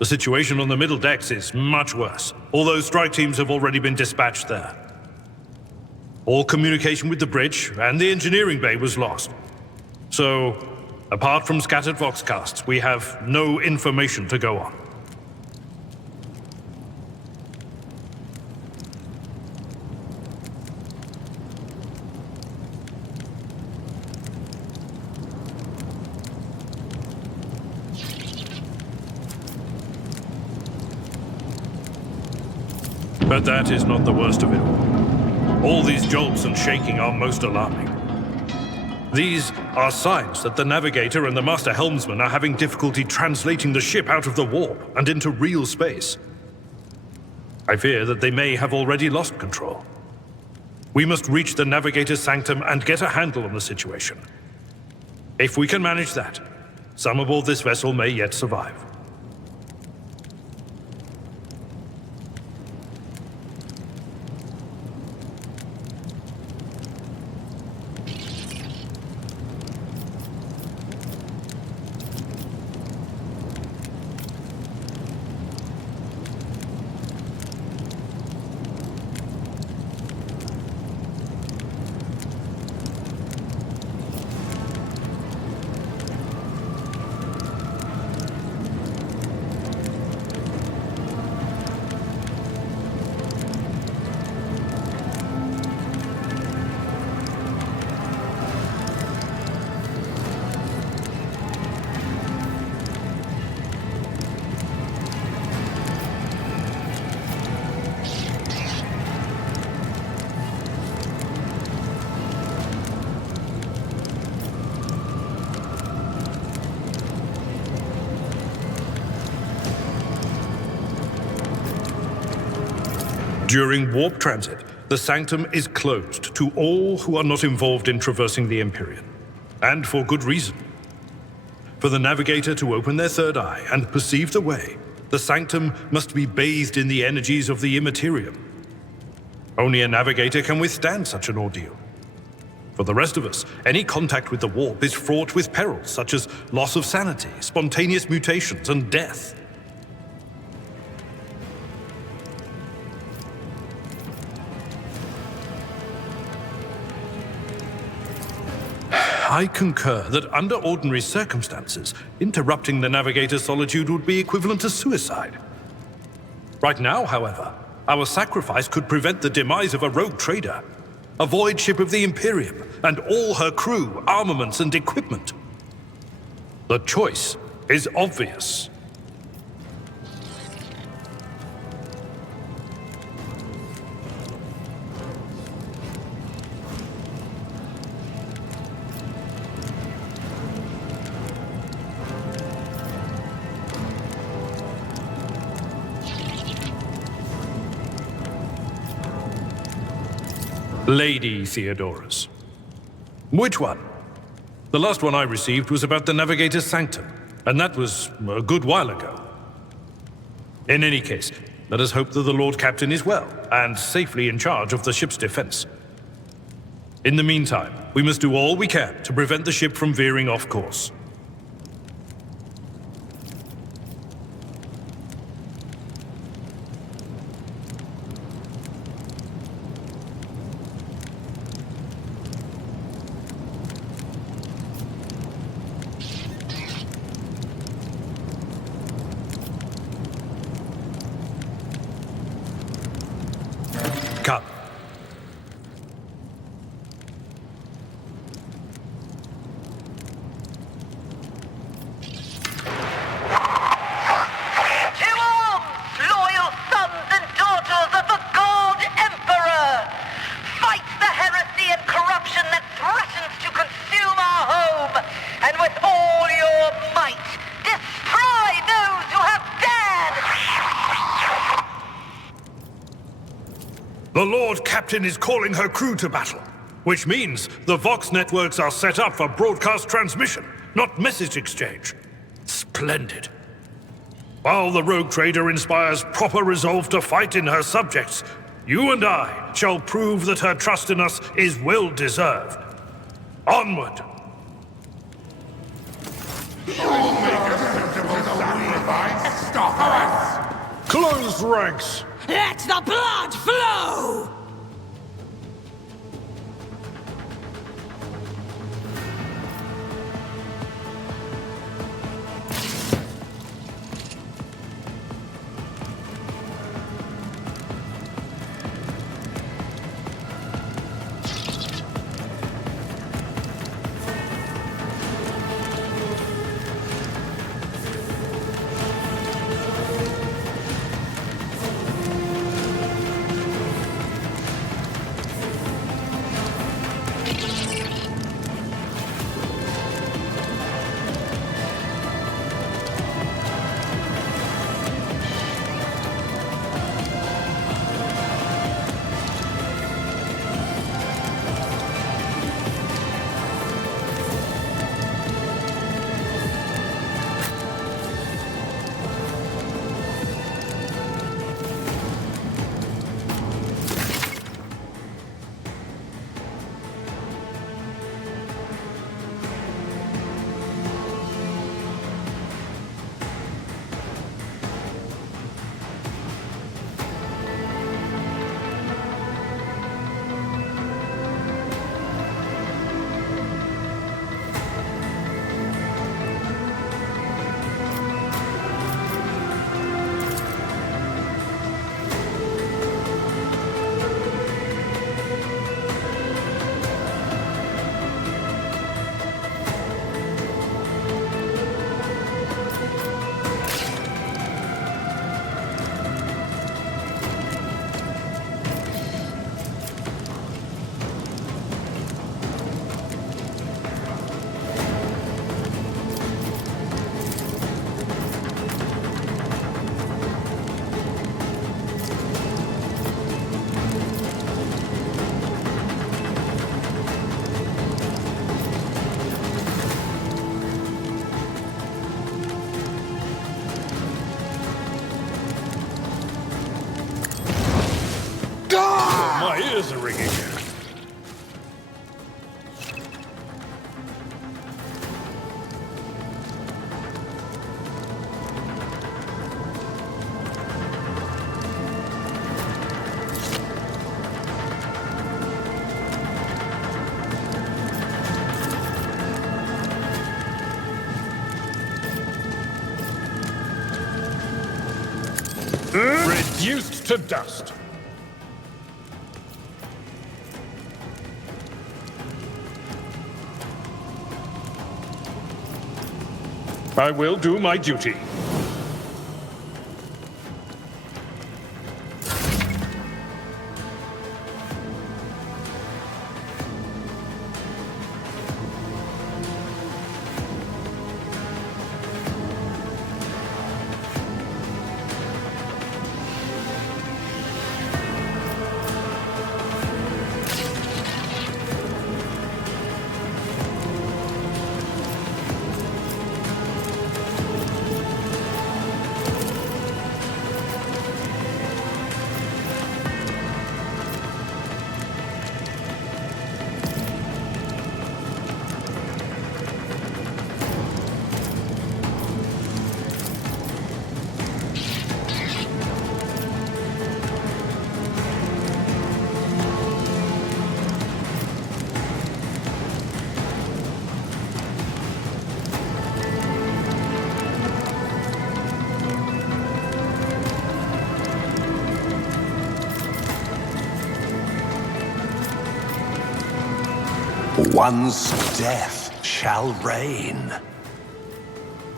The situation on the middle decks is much worse, although strike teams have already been dispatched there. All communication with the bridge and the engineering bay was lost. So, apart from scattered voxcasts, we have no information to go on. But that is not the worst of it all. All these jolts and shaking are most alarming. These are signs that the navigator and the master helmsman are having difficulty translating the ship out of the warp and into real space. I fear that they may have already lost control. We must reach the navigator's sanctum and get a handle on the situation. If we can manage that, some aboard this vessel may yet survive. During warp transit, the sanctum is closed to all who are not involved in traversing the Empyrean. And for good reason. For the navigator to open their third eye and perceive the way, the sanctum must be bathed in the energies of the immaterium. Only a navigator can withstand such an ordeal. For the rest of us, any contact with the warp is fraught with perils such as loss of sanity, spontaneous mutations, and death. I concur that under ordinary circumstances, interrupting the navigator's solitude would be equivalent to suicide. Right now, however, our sacrifice could prevent the demise of a rogue trader, a void ship of the Imperium, and all her crew, armaments, and equipment. The choice is obvious. Lady Theodorus. Which one? The last one I received was about the Navigator's Sanctum, and that was a good while ago. In any case, let us hope that the Lord Captain is well, and safely in charge of the ship's defense. In the meantime, we must do all we can to prevent the ship from veering off course. Come. The Lord Captain is calling her crew to battle, which means the Vox networks are set up for broadcast transmission, not message exchange. Splendid. While the rogue trader inspires proper resolve to fight in her subjects, You and I shall prove that her trust in us is well deserved. Onward! Stop us! Close ranks! Let the blood flow! My ears are ringing. Reduced to dust. I will do my duty. One's death shall reign.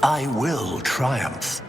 I will triumph.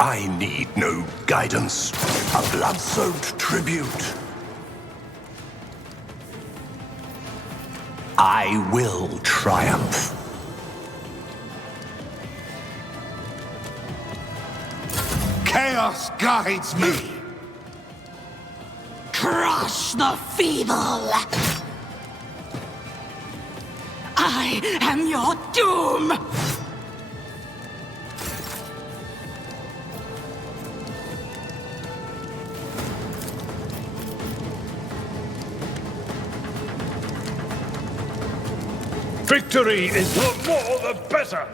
I need no guidance. A blood-soaked tribute. I will triumph. Chaos guides me. Crush the feeble! I am your doom! Victory is the more the better!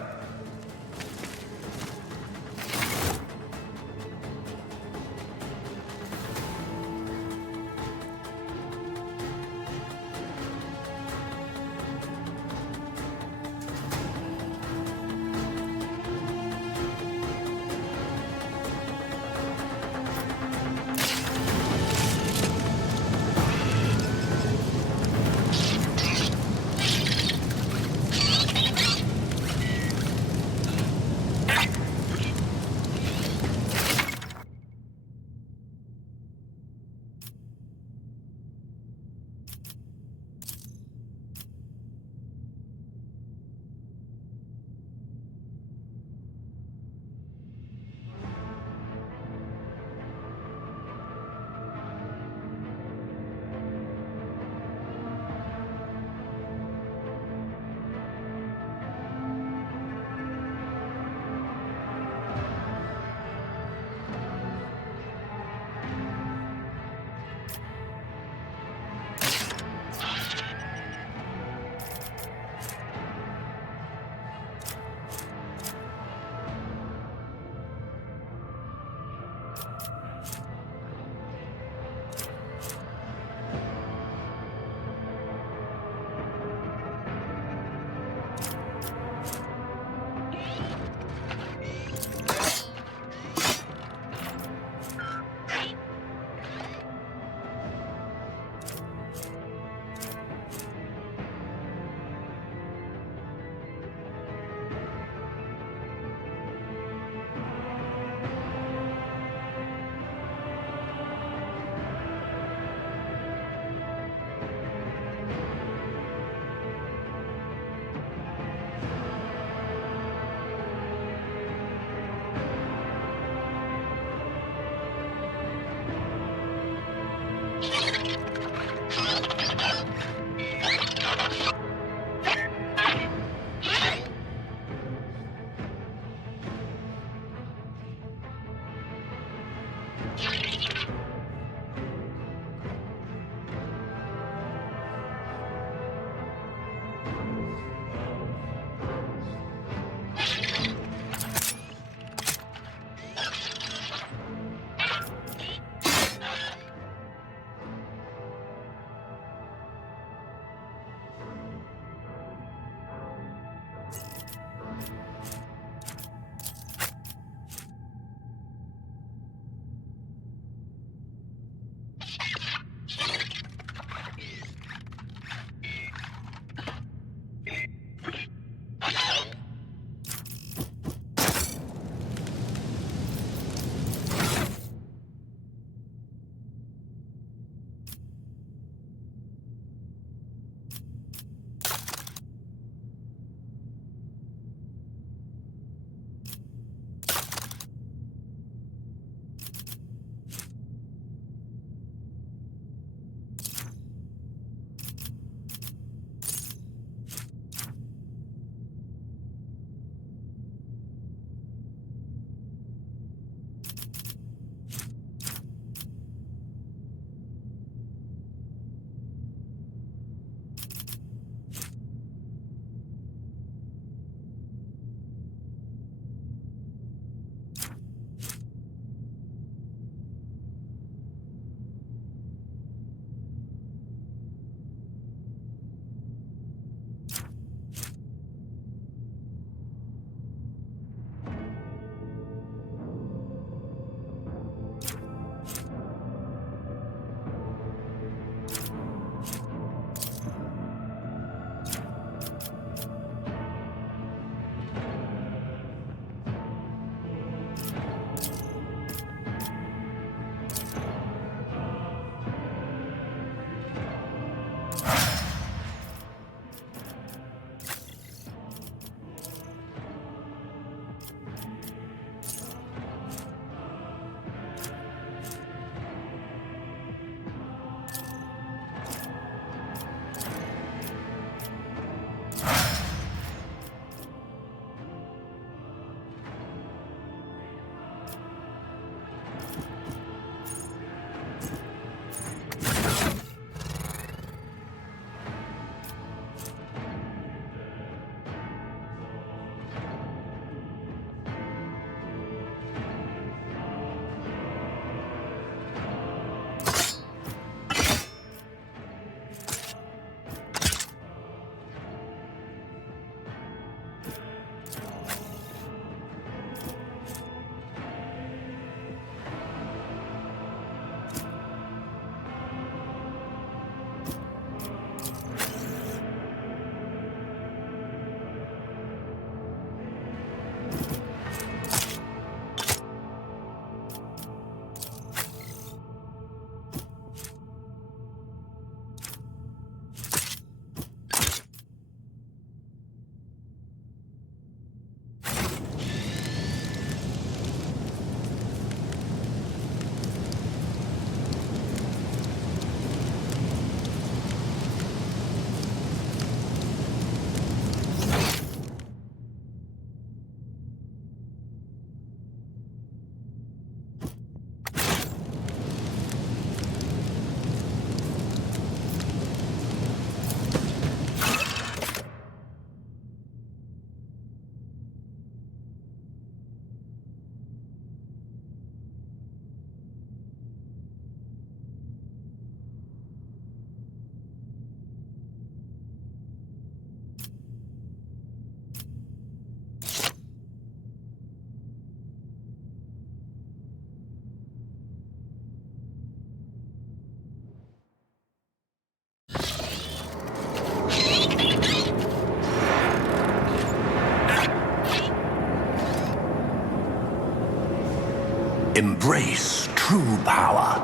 Embrace true power.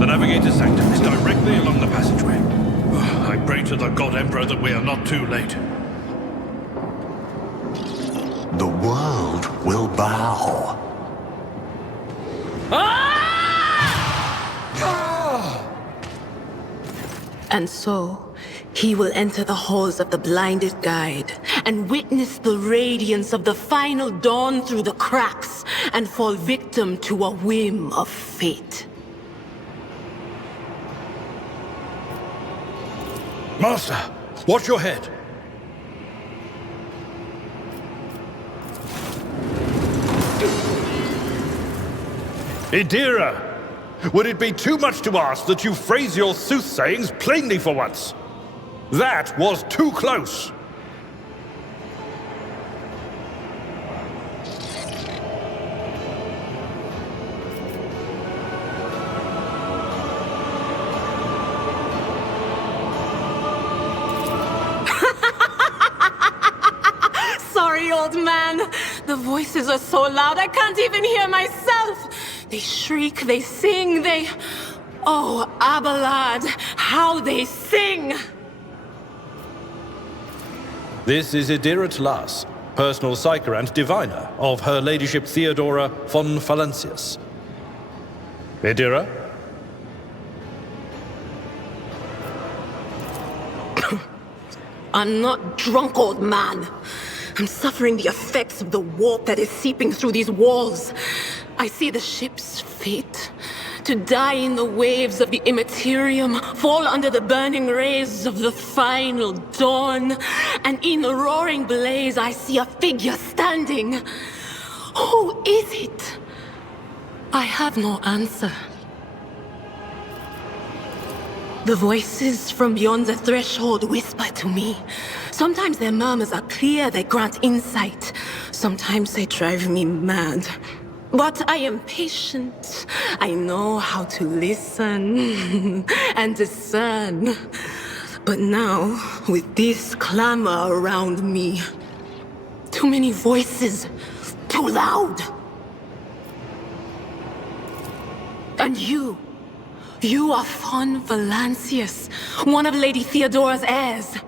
The Navigator's sanctum is directly along the passageway. I pray to the God Emperor that we are not too late. The world will bow. And so, he will enter the halls of the blinded guide and witness the radiance of the final dawn through the cracks and fall victim to a whim of fate. Master, watch your head. Idira! Would it be too much to ask that you phrase your soothsayings plainly for once? That was too close! Sorry, old man. The voices are so loud I can't even hear myself. They shriek, they sing, they... Oh, Abelard, how they sing! This is Idira Tlas, personal psyker and diviner of Her Ladyship Theodora von Valancius. Idira? I'm not drunk, old man. I'm suffering the effects of the warp that is seeping through these walls. I see the ship's fate. To die in the waves of the immaterium, fall under the burning rays of the final dawn. And in the roaring blaze, I see a figure standing. Who is it? I have no answer. The voices from beyond the threshold whisper to me. Sometimes their murmurs are clear, they grant insight. Sometimes they drive me mad. But I am patient. I know how to listen and discern. But now, with this clamor around me, too many voices, too loud. And you are von Valancius, one of Lady Theodora's heirs.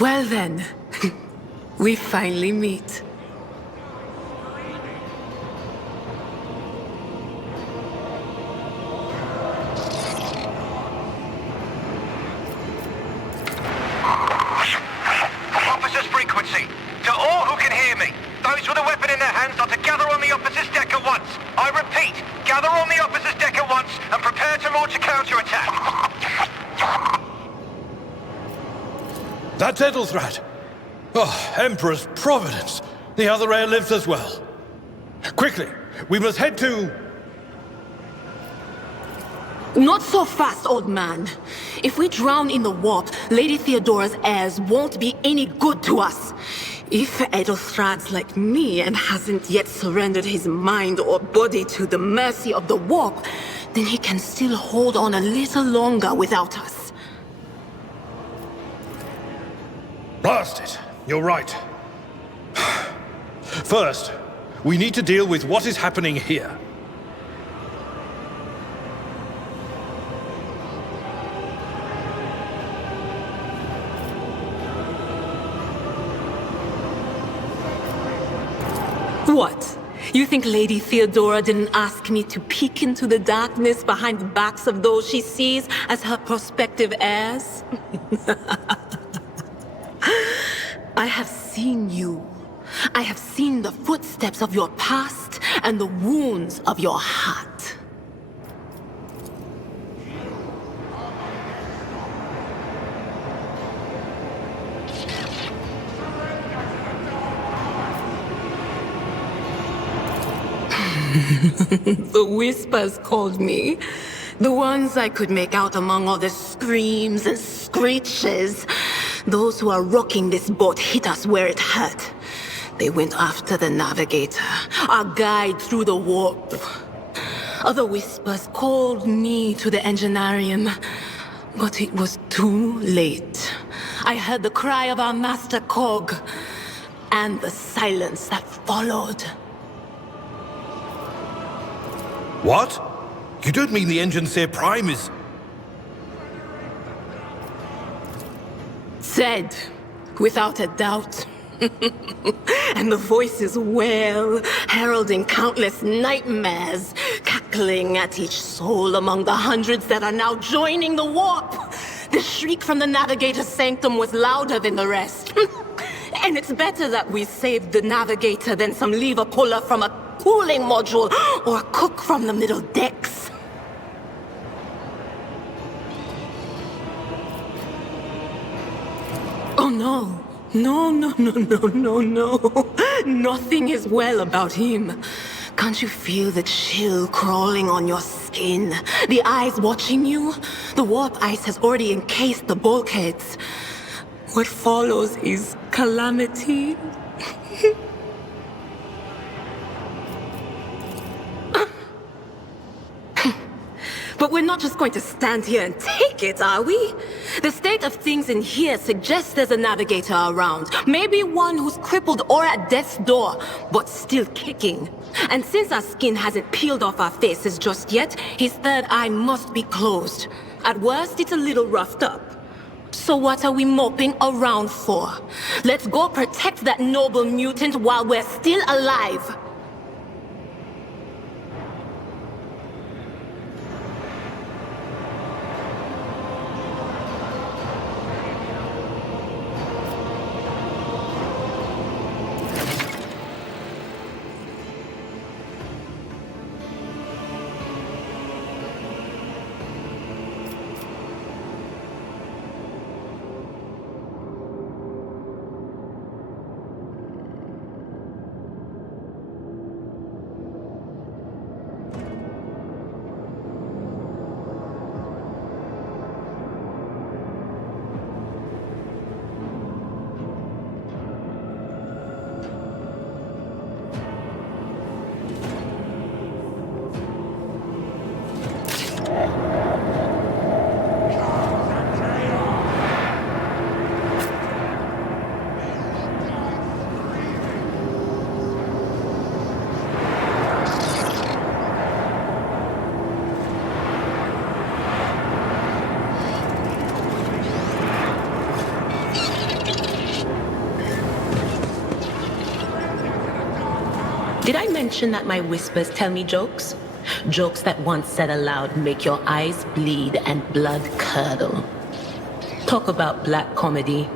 Well then, we finally meet. Officer's frequency. To all who can hear me, those with a weapon in their hands are to gather on the officer's deck at once. I repeat, gather on the officer's deck at once and prepare to launch a counterattack. That's Edelthrat! Oh, Emperor's Providence! The other heir lives as well. Quickly, we must head to... Not so fast, old man. If we drown in the warp, Lady Theodora's heirs won't be any good to us. If Edelthrad's like me and hasn't yet surrendered his mind or body to the mercy of the warp, then he can still hold on a little longer without us. Blast it! You're right. First, we need to deal with what is happening here. What? You think Lady Theodora didn't ask me to peek into the darkness behind the backs of those she sees as her prospective heirs? I have seen you. I have seen the footsteps of your past and the wounds of your heart. The whispers called me. The ones I could make out among all the screams and screeches. Those who are rocking this boat hit us where it hurt. They went after the Navigator, our guide through the warp. Other whispers called me to the Engineerium, but it was too late. I heard the cry of our master Cog. and the silence that followed. What? You don't mean the engine Seer Prime is... Said, without a doubt. And the voices wail, heralding countless nightmares, cackling at each soul among the hundreds that are now joining the warp. The shriek from the Navigator's sanctum was louder than the rest. And it's better that we saved the Navigator than some lever puller from a cooling module or a cook from the middle decks. Oh no. No. Nothing is well about him. Can't you feel the chill crawling on your skin? The eyes watching you? The warp ice has already encased the bulkheads. What follows is calamity. But we're not just going to stand here and take it, are we? The state of things in here suggests there's a navigator around. Maybe one who's crippled or at death's door, but still kicking. And since our skin hasn't peeled off our faces just yet, his third eye must be closed. At worst, it's a little roughed up. So what are we moping around for? Let's go protect that noble mutant while we're still alive. Did I mention that my whispers tell me jokes? Jokes that once said aloud make your eyes bleed and blood curdle. Talk about black comedy.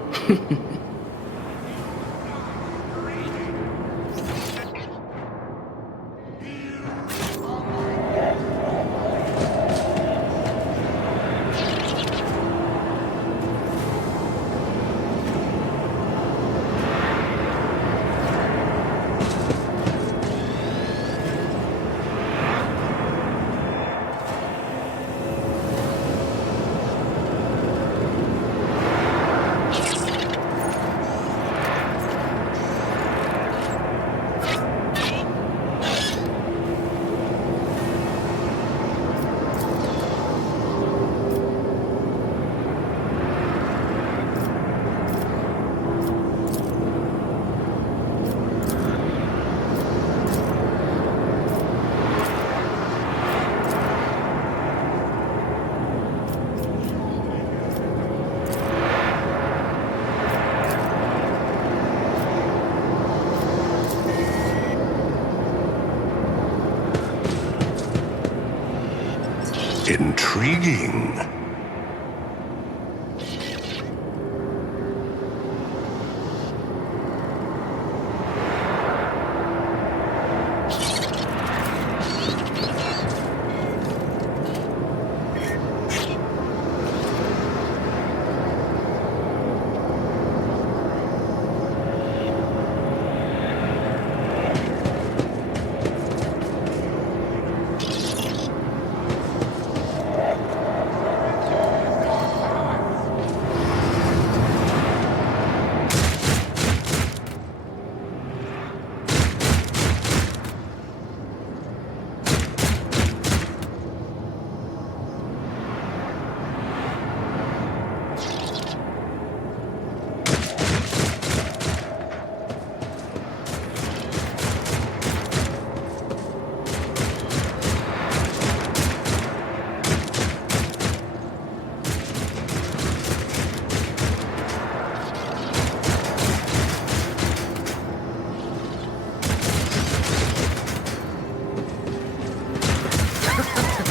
Intriguing.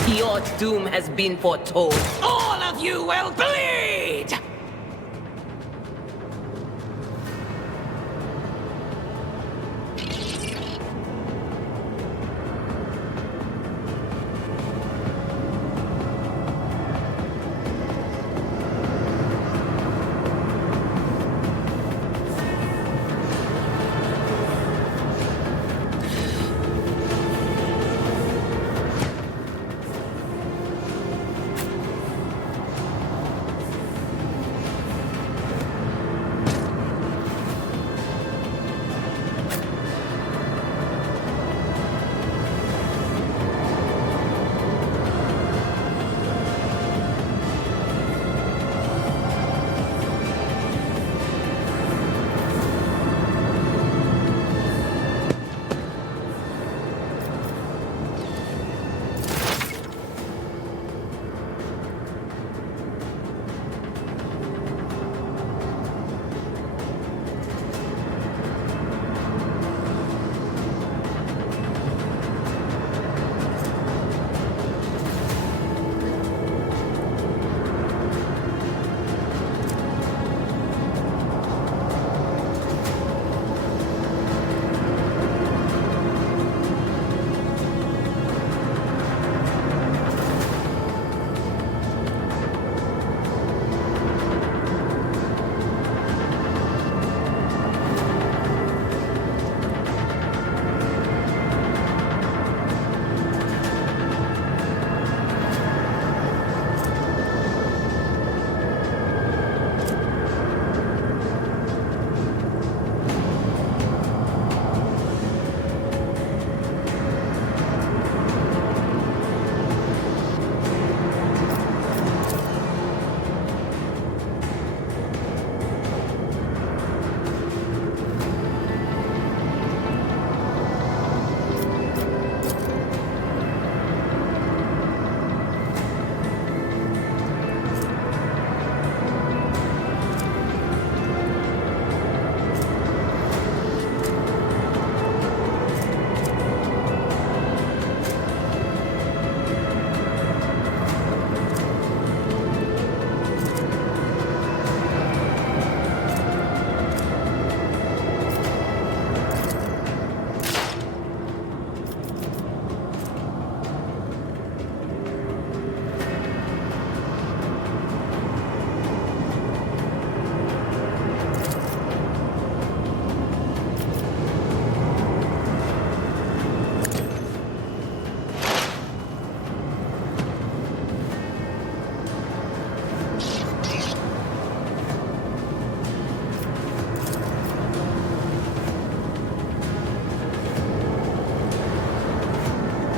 Your doom has been foretold. All of you will bleed!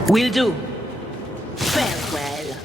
Will do. Farewell.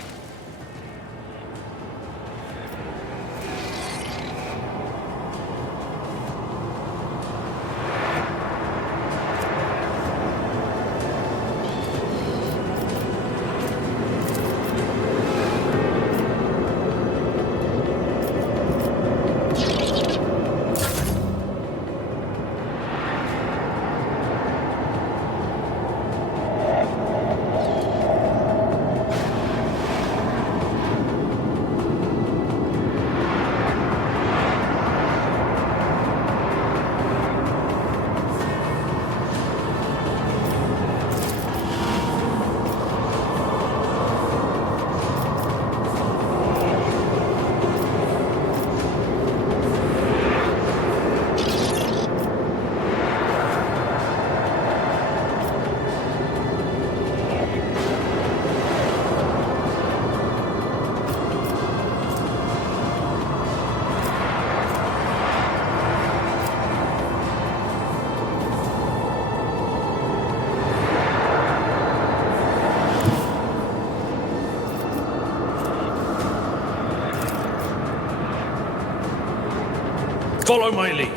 Follow my lead.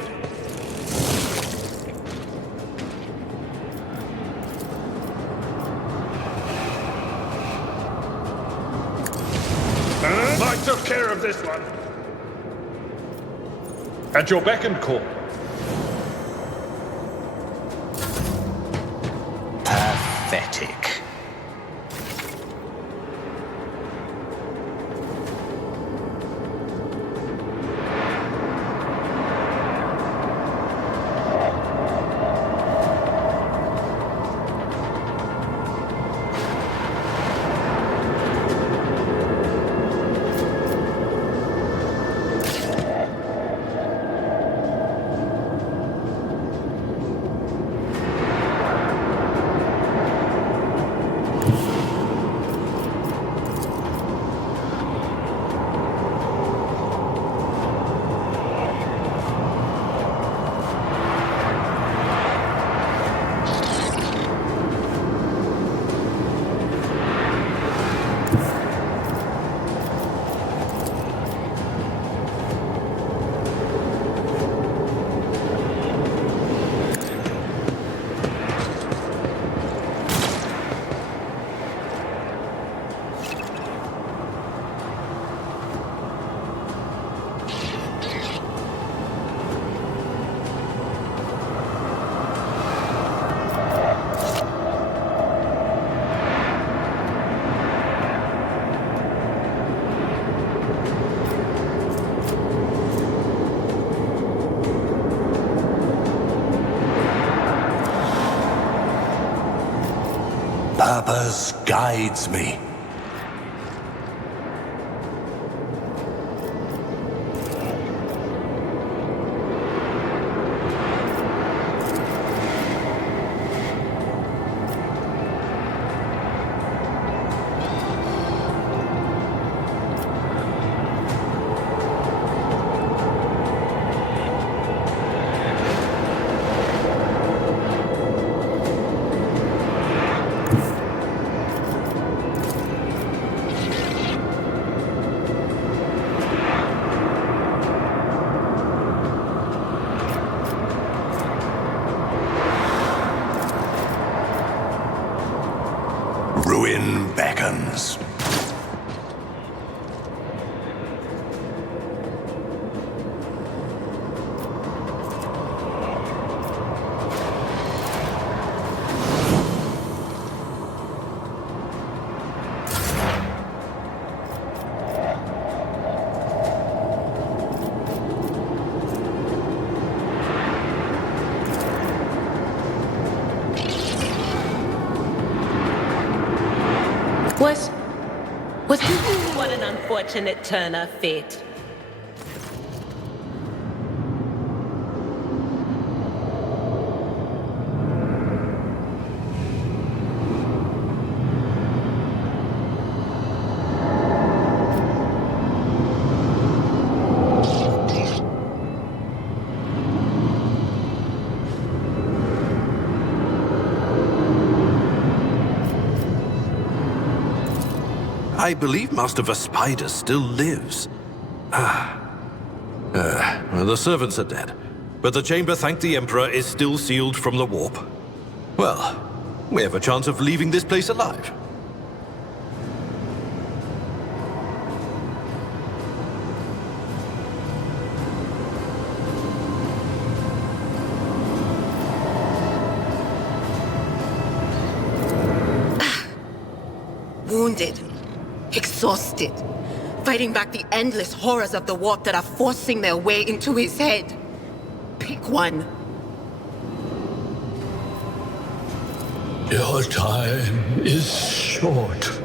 I took care of this one. At your beck and call. Pathetic. purpose guides me. Ruin beckons. What an unfortunate turn of fate. I believe Master Vespider still lives. The servants are dead, but the chamber, thank the Emperor, is still sealed from the warp. Well, we have a chance of leaving this place alive. Wounded. Exhausted. Fighting back the endless horrors of the warp that are forcing their way into his head. Pick one. Your time is short.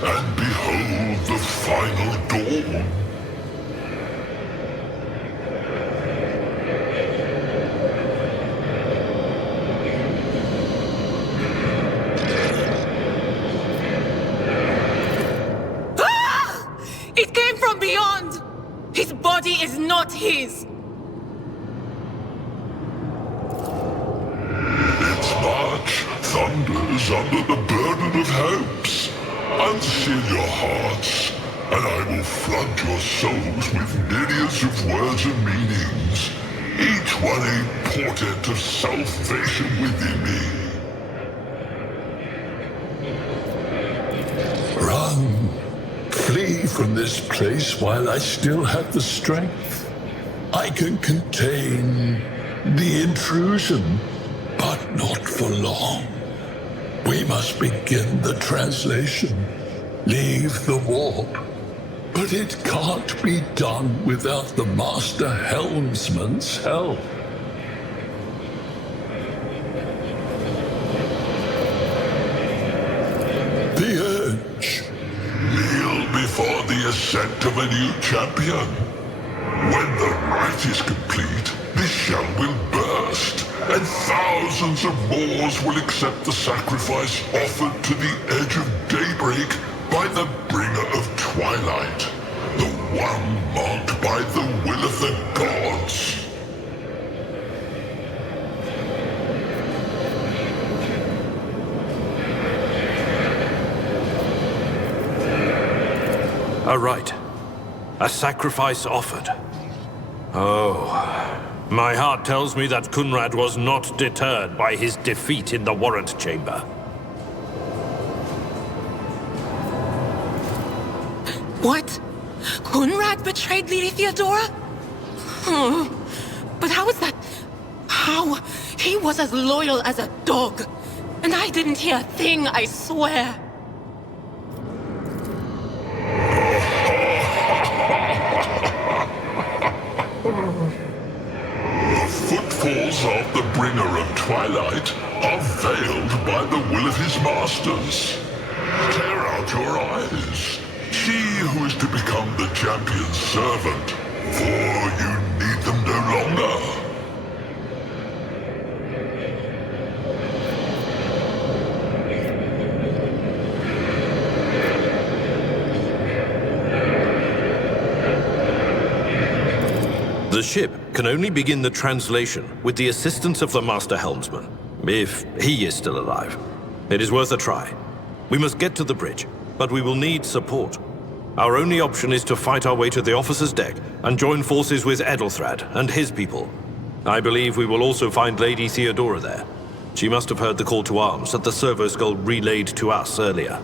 And behold the final dawn. Ah! It came from beyond! His body is not his! Its march thunders under the burden of hopes. Unseal your hearts, and I will flood your souls with myriads of words and meanings, each one a portent of salvation within me. Run! Flee from this place while I still have the strength. I can contain the intrusion, but not for long. We must begin the translation. Leave the warp. But it can't be done without the Master Helmsman's help. The urge. Kneel before the ascent of a new champion. When the rite is complete, this shell will burst, and thousands of Moors will accept the sacrifice offered to the edge of daybreak by the bringer of twilight, the one marked by the will of the gods. A rite. A sacrifice offered. Oh, My heart tells me that Kunrad was not deterred by his defeat in the warrant chamber. What? Kunrad betrayed Lady Theodora? But how is that? How? He was as loyal as a dog. And I didn't hear a thing, I swear. The footfalls of the bringer of twilight are veiled by the will of his masters. Tear out your eyes. She who is to become the champion's servant, for you need them no longer. The ship can only begin the translation with the assistance of the Master Helmsman, if he is still alive. It is worth a try. We must get to the bridge, but we will need support. Our only option is to fight our way to the officer's deck and join forces with Edelthrad and his people. I believe we will also find Lady Theodora there. She must have heard the call to arms that the servo skull relayed to us earlier.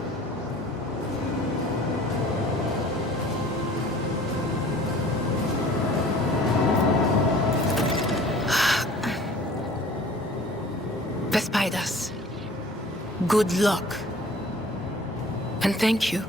The spiders. Good luck. And thank you.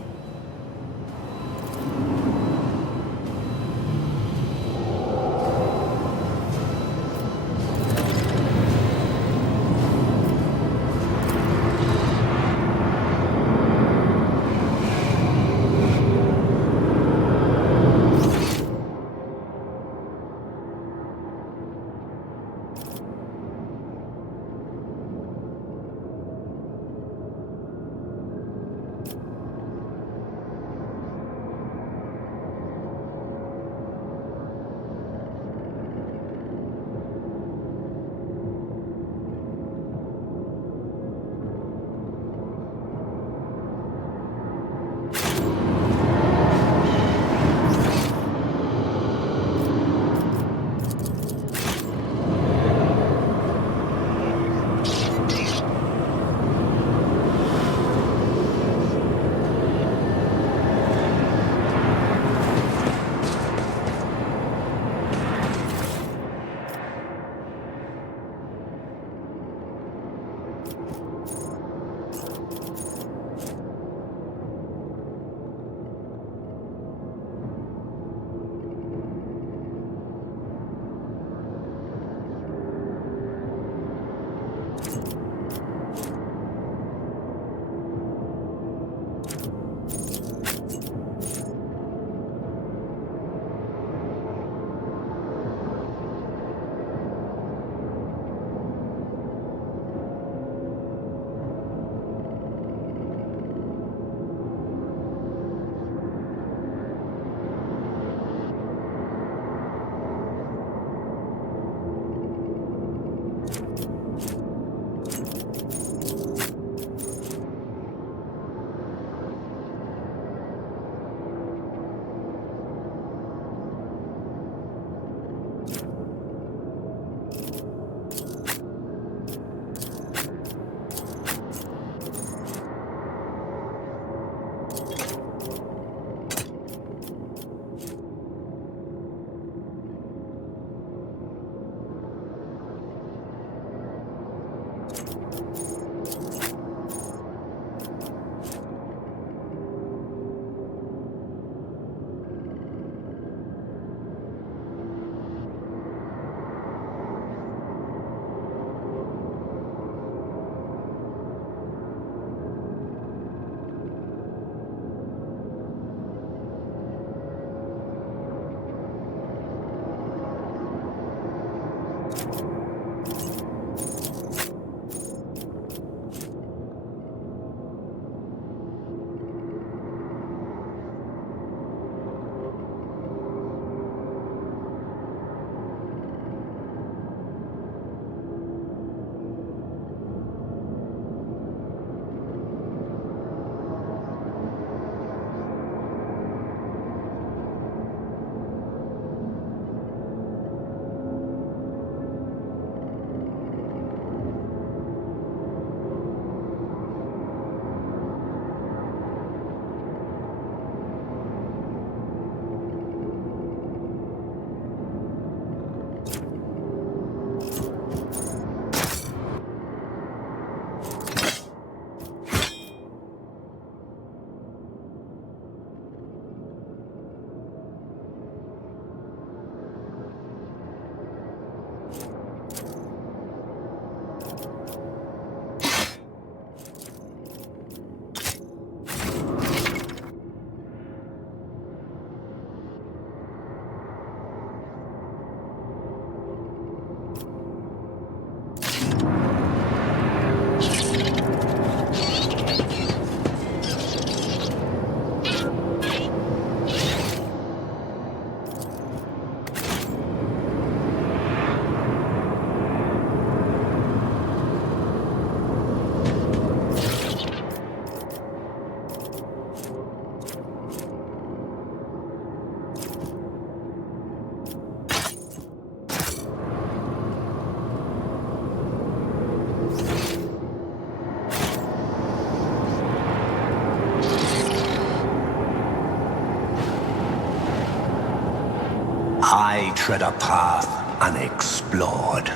tread a path unexplored.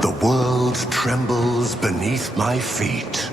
The world trembles beneath my feet.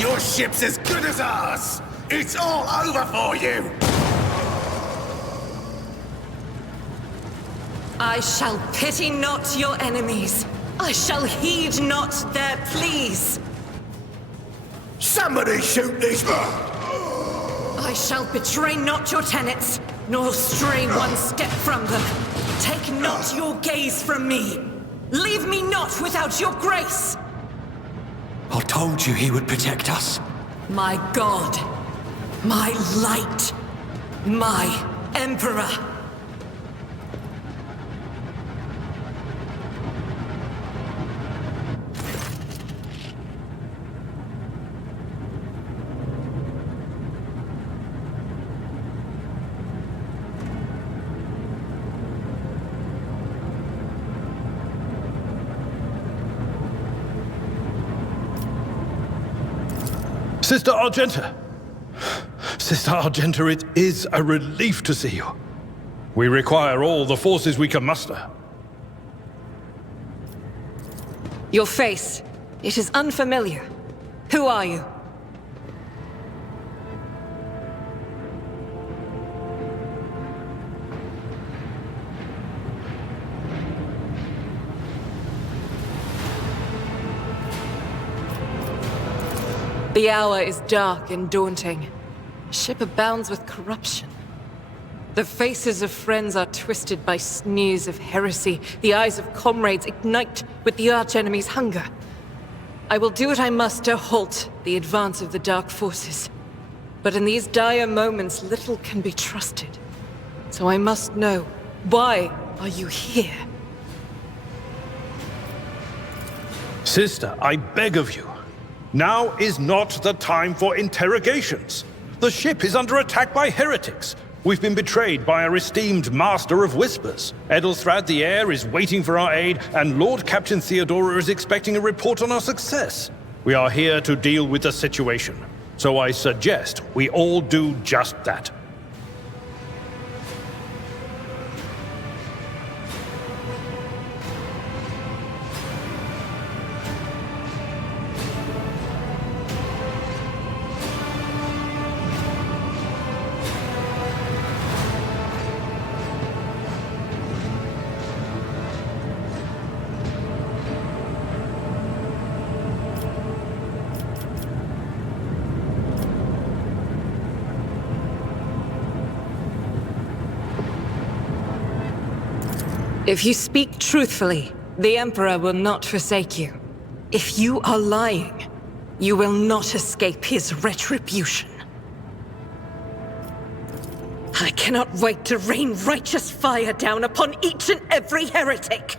Your ship's as good as ours! It's all over for you! I shall pity not your enemies. I shall heed not their pleas. Somebody shoot these... I shall betray not your tenets, nor stray one step from them. Take not your gaze from me. Leave me not without your grace. I told you he would protect us. My God, my light, my Emperor. Sister Argenta! Sister Argenta, it is a relief to see you. We require all the forces we can muster. Your face. It is unfamiliar. Who are you? The hour is dark and daunting. Ship abounds with corruption. The faces of friends are twisted by sneers of heresy. The eyes of comrades ignite with the arch-enemy's hunger. I will do what I must to halt the advance of the dark forces. But in these dire moments, little can be trusted. So I must know, why are you here? Sister, I beg of you. Now is not the time for interrogations. The ship is under attack by heretics. We've been betrayed by our esteemed Master of Whispers. Edelthrad the Heir is waiting for our aid, and Lord Captain Theodora is expecting a report on our success. We are here to deal with the situation, so I suggest we all do just that. If you speak truthfully, the Emperor will not forsake you. If you are lying, you will not escape his retribution. I cannot wait to rain righteous fire down upon each and every heretic!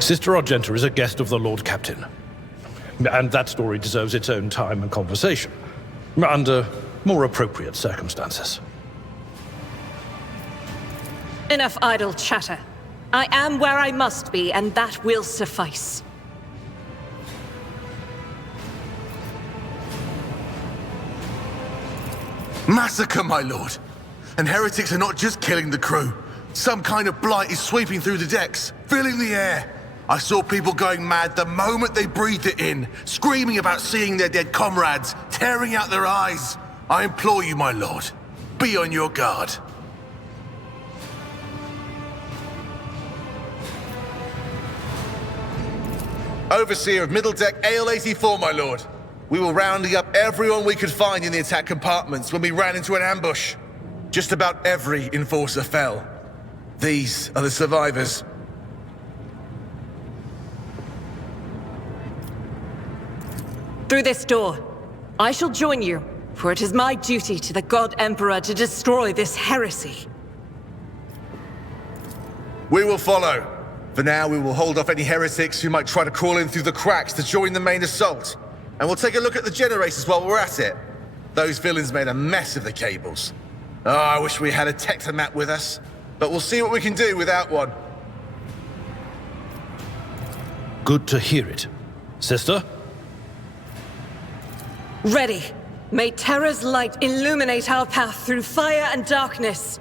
Sister Argenta is a guest of the Lord Captain. And that story deserves its own time and conversation, under more appropriate circumstances. Enough idle chatter. I am where I must be, and that will suffice. Massacre, my lord! And heretics are not just killing the crew. Some kind of blight is sweeping through the decks, filling the air. I saw people going mad the moment they breathed it in, screaming about seeing their dead comrades, tearing out their eyes. I implore you, my lord, be on your guard. Overseer of Middle Deck AL-84, my lord. We were rounding up everyone we could find in the attack compartments when we ran into an ambush. Just about every enforcer fell. These are the survivors. Through this door. I shall join you, for it is my duty to the God Emperor to destroy this heresy. We will follow. For now, we will hold off any heretics who might try to crawl in through the cracks to join the main assault. And we'll take a look at the generators while we're at it. Those villains made a mess of the cables. Oh, I wish we had a Tectomat with us. But we'll see what we can do without one. Good to hear it. Sister? Ready. May Terra's light illuminate our path through fire and darkness.